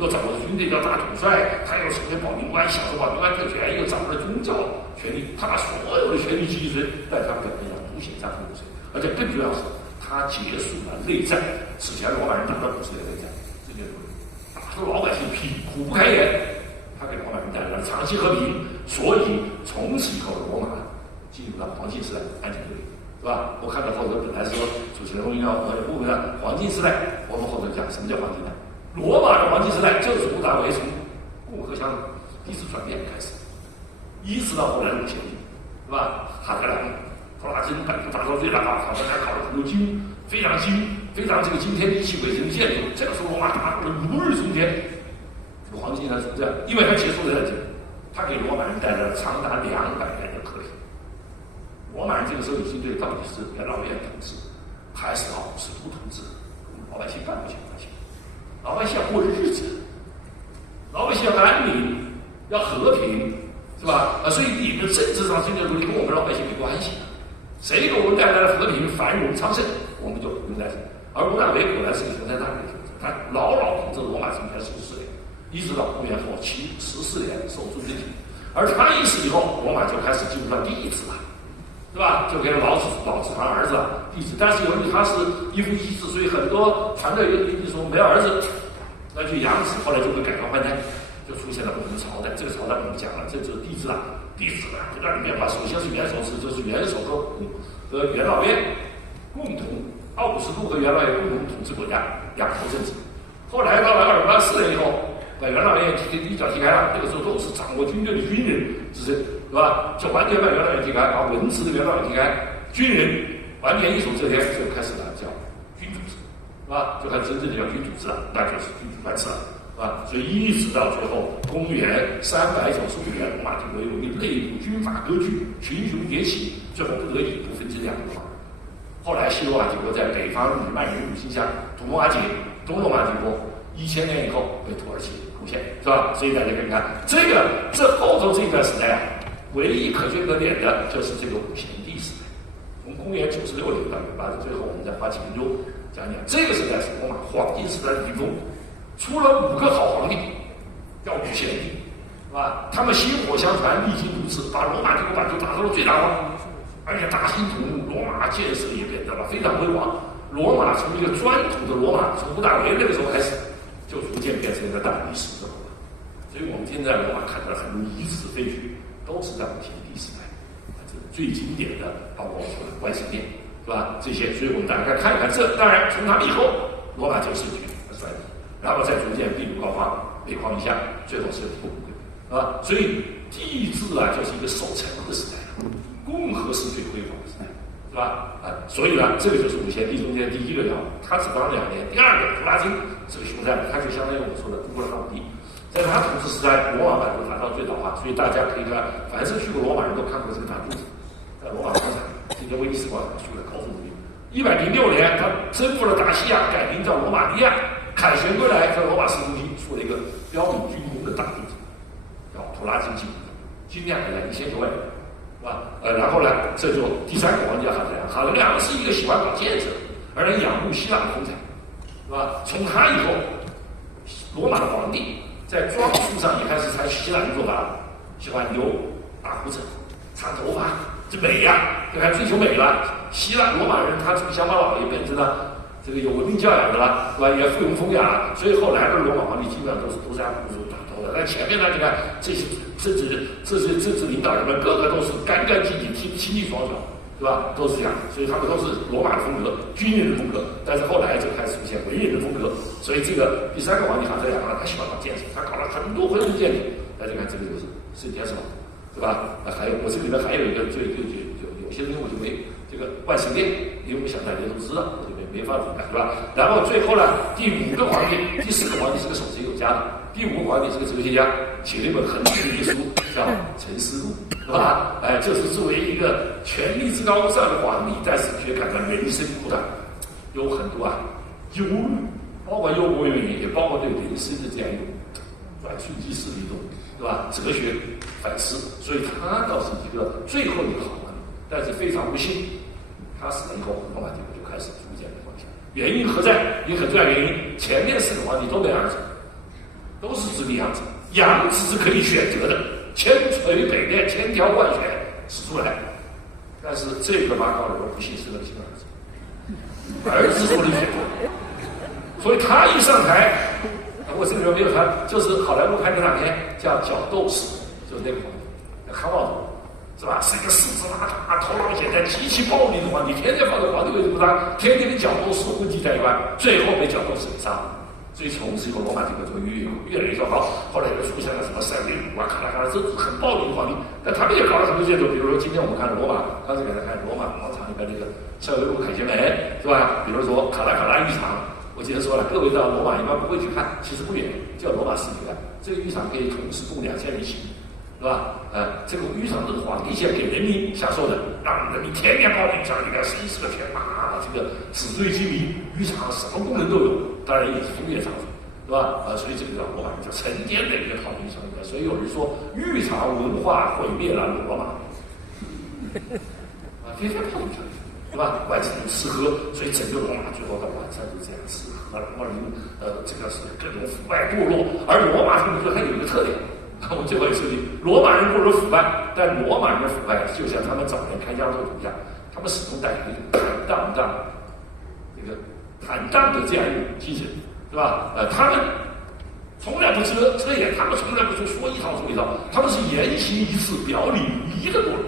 又掌握了军队叫大统帅，他又成为保民官，享受保民官特权，又掌握了宗教权力，他把所有的权力集中，但他表面上凸显战后无罪，而且更重要是，他结束了内战。此前罗马人打了50年内战，这就是打得老百姓苦不堪言，他给罗马人带来了长期和平，所以从此以后罗马进入了黄金时代，安静和平，是吧？我看到后头本来说主持人应该部分黄金时代，我们后头讲什么叫黄金时代？罗马的黄金时代就是屋大维从共和向帝制转变开始。一直到后来5世纪，是吧？哈德良、托拉金版图打造最大化，他们还搞了很多非常这个惊天地泣鬼神的建筑。这个时候罗马打入了如日中天。这个黄金呢是这样，因为他结束了战争，他给罗马人带来了长达200年的和平。罗马人这个时候已经对到底是元老院统治，还是奥古斯都统治，老百姓干不清关系。老百姓要过日子，老百姓要安宁，要和平。是吧？所以你们政治上现在跟我们老百姓没关系，谁给我们带来了和平、繁荣、昌盛，我们就留在这。而屋大维果然是个雄才大略的，他牢牢统治罗马政权14年，一直到公元后14年受尊敬。而他一死以后，罗马就开始进入到帝制了，是吧？就给了老子当儿子帝制。但是由于他是一夫一妻制，所以很多传的说没有儿子，那就养子，后来就会改朝换代。就出现了不同的朝代，这个朝代我们讲了，这就是帝制了。帝制呢不断的变化，首先是元首制，就是元首和元老院共同，奥古斯都和元老院共同统治国家，两头政治。后来到了284年以后，把元老院一脚踢开了，那个时候都是掌握军队的军人，是吧？就完全把元老院踢开，把文职的元老院踢开，军人完年一手这天就开始了叫君主制，是吧？就开始真正的叫君主制了，那就是君主专制了，是吧？所以一直到最后，公元395年，罗马帝国由于内部军阀割据、群雄崛起，最后不得已不分治两个。后来西罗马帝国在北方日耳曼人入侵下土木瓦解，东罗马帝国1000年以后被土耳其攻陷，是吧？所以大家可以看这后头这段时代啊，唯一可圈可点的就是这个五贤帝时代。从公元96年到180，最后我们再花几分钟讲讲这个时代是罗马黄金时代的顶峰，出了5个好皇帝，叫五贤帝，是吧？他们薪火相传，励精图治，把罗马帝国版图打到了最大化，而且大兴土木，罗马建设也变得了非常辉煌。罗马从一个砖土的罗马，从屋大维那个时候开始，就逐渐变成一个大历史的罗马。所以我们现在罗马看到很多遗址废墟，都是在五贤帝时代。最经典的，包括我说的万神殿，是吧？这些，所以我们大家看一看这。当然，从他们以后，罗马就失去衰落，然后再逐渐病入膏肓，每况愈下，最后是帝国崩溃，啊。所以帝制啊，就是一个守成的时代，共和是最辉煌的时代，是吧？啊，所以呢，这个就是五贤帝中间第一个爻，他只当了2年。第二个图拉金这个雄战，他就相当于我们说的都柏拉武帝。在他统治时代，罗马版图达到最大化，所以大家可以看，凡是去过罗马人都看过这个大柱子。在罗马广场，今天威尼斯广场修的高耸入云。106年，他征服了大西亚，改名叫罗马尼亚，凯旋归来，在罗马市中心竖了一个标明军功的大柱子，叫图拉金金，金量给他1000多万，是吧？然后呢，这就第3个皇帝哈德良，哈德良是一个喜欢搞建设，而且仰慕希腊的风采，是吧？从他以后，罗马的皇帝在装束上也开始采取希腊的做法，喜欢留大胡子、长头发。这美呀，就还追求美了。希腊罗马人他从乡巴佬也变成了这个有文明教养的了，是吧？也附庸风雅了。所以后来的罗马皇帝基本上都是爱胡子短头的。但前面呢，你看这些政治领导人们，个个都是干干净净、清清爽爽，是吧？都是这样。所以他们都是罗马的风格、军人的风格。但是后来就开始出现文人的风格。所以这个第3个皇帝哈德良呢，他喜欢搞建设，他搞了很多恢复建筑。大家看这个就是圣天使堡。对吧？还有我这里面还有一个有些人我就没这个万神殿，因为我想大家都知道，我就没法子干，对吧？然后最后呢，第5个皇帝、第4个皇帝是个守持有加的，第5个皇帝是个哲学家，写了一本很著名的书叫《沉思录》，是吧？就是作为一个权力至高无上的皇帝，但是却感到人生苦短，有很多忧虑，包括忧国忧民，也包括对人生的这样一种转瞬即逝的一种。对吧？哲学反思，所以他倒是一个最后一个好皇帝，但是非常不幸，他死了以后，罗马帝国就开始逐渐的放下。原因何在？一个很重要原因，前面4个皇帝都没儿子，都是直立养子，养子是可以选择的，千锤百炼，千挑万选使出来。但是这个马考尔不幸生了个新儿子不能选择，所以他一上台。我这里面没有他，就是好莱坞拍的那片叫《角斗士》，就是那个皇帝，看望族，是吧？是一个四肢邋遢、头脑简单、极其暴力的皇帝，天天放着皇帝位置不当，天天跟角斗士混迹在一块，最后被角斗士给杀了。所以从此以后，罗马帝国就越来越糟糕。后来又出现了什么塞维鲁啊、卡拉卡拉，这是很暴力的皇帝。但他们也搞了很多建筑，比如说今天我们看罗马，刚才给大家看罗马广场里边那个塞维鲁凯旋门，是吧？比如说卡拉卡拉浴场。我之前说了，各位到罗马一般不会去看，其实不远，叫罗马市区看。这个浴场可以同时供2000人洗，是吧？这个浴场是皇帝先给人民享受的，让人民天天泡浴场里面30个天这个纸醉金迷，浴场什么功能都有，当然也是风月场所，是吧？所以这个叫罗马叫沉淀的一个泡浴场里面。所以有人说浴场文化毁灭了罗马，天天泡浴场。对吧？晚上吃喝，所以整个罗马最后到晚上就这样吃喝，罗马人这个是各种腐败堕落。而罗马帝国还有一个特点，我最后也说句，罗马人不如腐败，但罗马人的腐败就像他们早年开疆拓土一样，他们始终带有一种坦荡的这样一种精神，对吧？他们从来不遮掩，他们从来不说一套做一套，他们是言行一致，表里如一的堕落。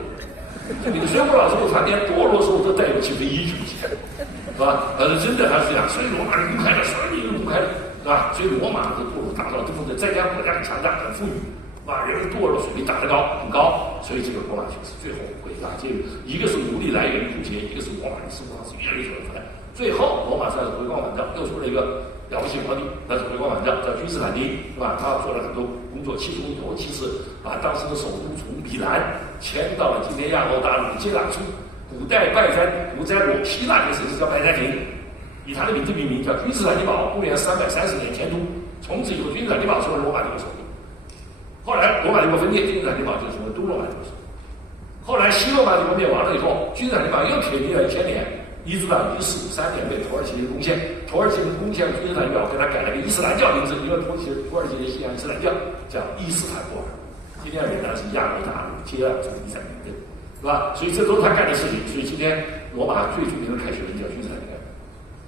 你的水浒老师他连堕落时候都带有几分英雄气，是吧？真的还是这样，所以罗马人公开的，所有人公开的，是吧？所以罗马的堕落达到这份的，再加上国家很强大、很富裕，是吧？人的堕落水平达得高很高，所以这个罗马军事最后会拉近，一个是奴隶来源枯竭，一个是罗马的生活方式越来越出来。最后罗马算是回光返照，又出了一个了不起皇帝，那是回光返照，叫君士坦丁，是吧？他做了很多工作，其中尤其是把当时的首都从米兰迁到了今天亚欧大陆的接纳处。古代古在希腊的城市叫拜占庭，以他的名字命名，叫君士坦丁堡。公元330年迁都，从此以后君士坦丁堡成为罗马帝国首都。后来罗马帝国分裂，君士坦丁堡就成为东罗马帝国首都。后来西罗马帝国灭亡了以后，君士坦丁堡又铁定了1000年，一直到1453年被土耳其人攻陷。土耳其人攻陷君士坦丁堡，给他改了个伊斯兰教名字，因为土耳其人信仰伊斯兰教，叫伊斯坦布尔。今天仍然是亚欧大陆接壤中第3名的。是吧？所以这都是他干的事情。所以今天罗马最著名的凯旋门叫君士坦丁，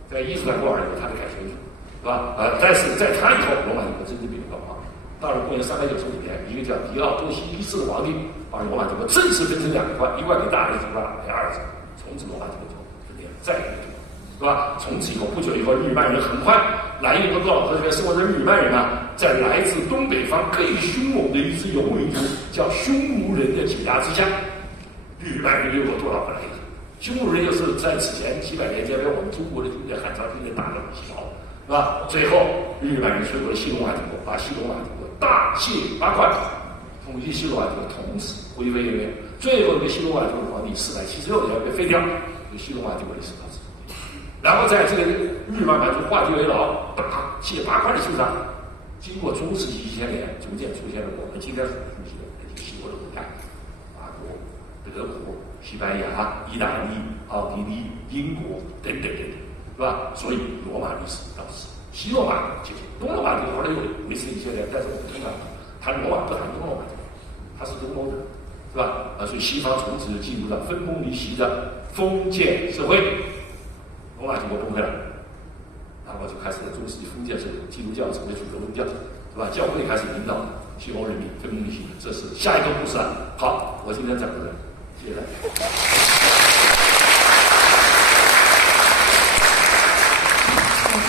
在伊斯坦布尔有他的凯旋门，是吧？但是在他以后，罗马帝国真正变化。到了公元395年，一个叫狄奥多西一世的皇帝，把罗马帝国正式分成2个块，一块给大儿子，一块给二儿子。从此罗马帝国就分裂，再也没有，是吧？从此以后，不久以后，日耳曼人很快来印度多瑙河这边生活的日耳曼人啊，在来自东北方更凶猛的一支游牧民族叫匈奴人的挤压之下。日耳曼人又有多少个来着？匈奴人又是在此前几百年间被我们中国的军队汉朝军队打得不细胞，是吧？最后日耳曼人摧毁了西罗马帝国，把西罗马帝国大卸8块，统一西罗马帝国，从此灰飞烟灭。最后一个西罗马帝国皇帝476年被废掉，这个西罗马帝国历史到此。然后在这个日耳曼民族画地为牢、卸8块的基础上，经过中世纪1000年，逐渐出现了我们今天所熟悉的这些西欧的国家。德国、西班牙、意大利、奥地利、英国等等，是吧？所以罗马历史到此，西罗马就东罗马帝国后来又维持一些人，但是我们通常谈罗马不谈东罗马帝国，它是东欧的，是吧？所以西方从此进入了分崩离析的封建社会，罗马帝国崩溃了，然后就开始了中世纪封建社会，基督教成为主流宗教，是吧？教会开始领导西欧人民分崩离析，这是下一个故事了。好，我今天讲到这里。谢谢大家。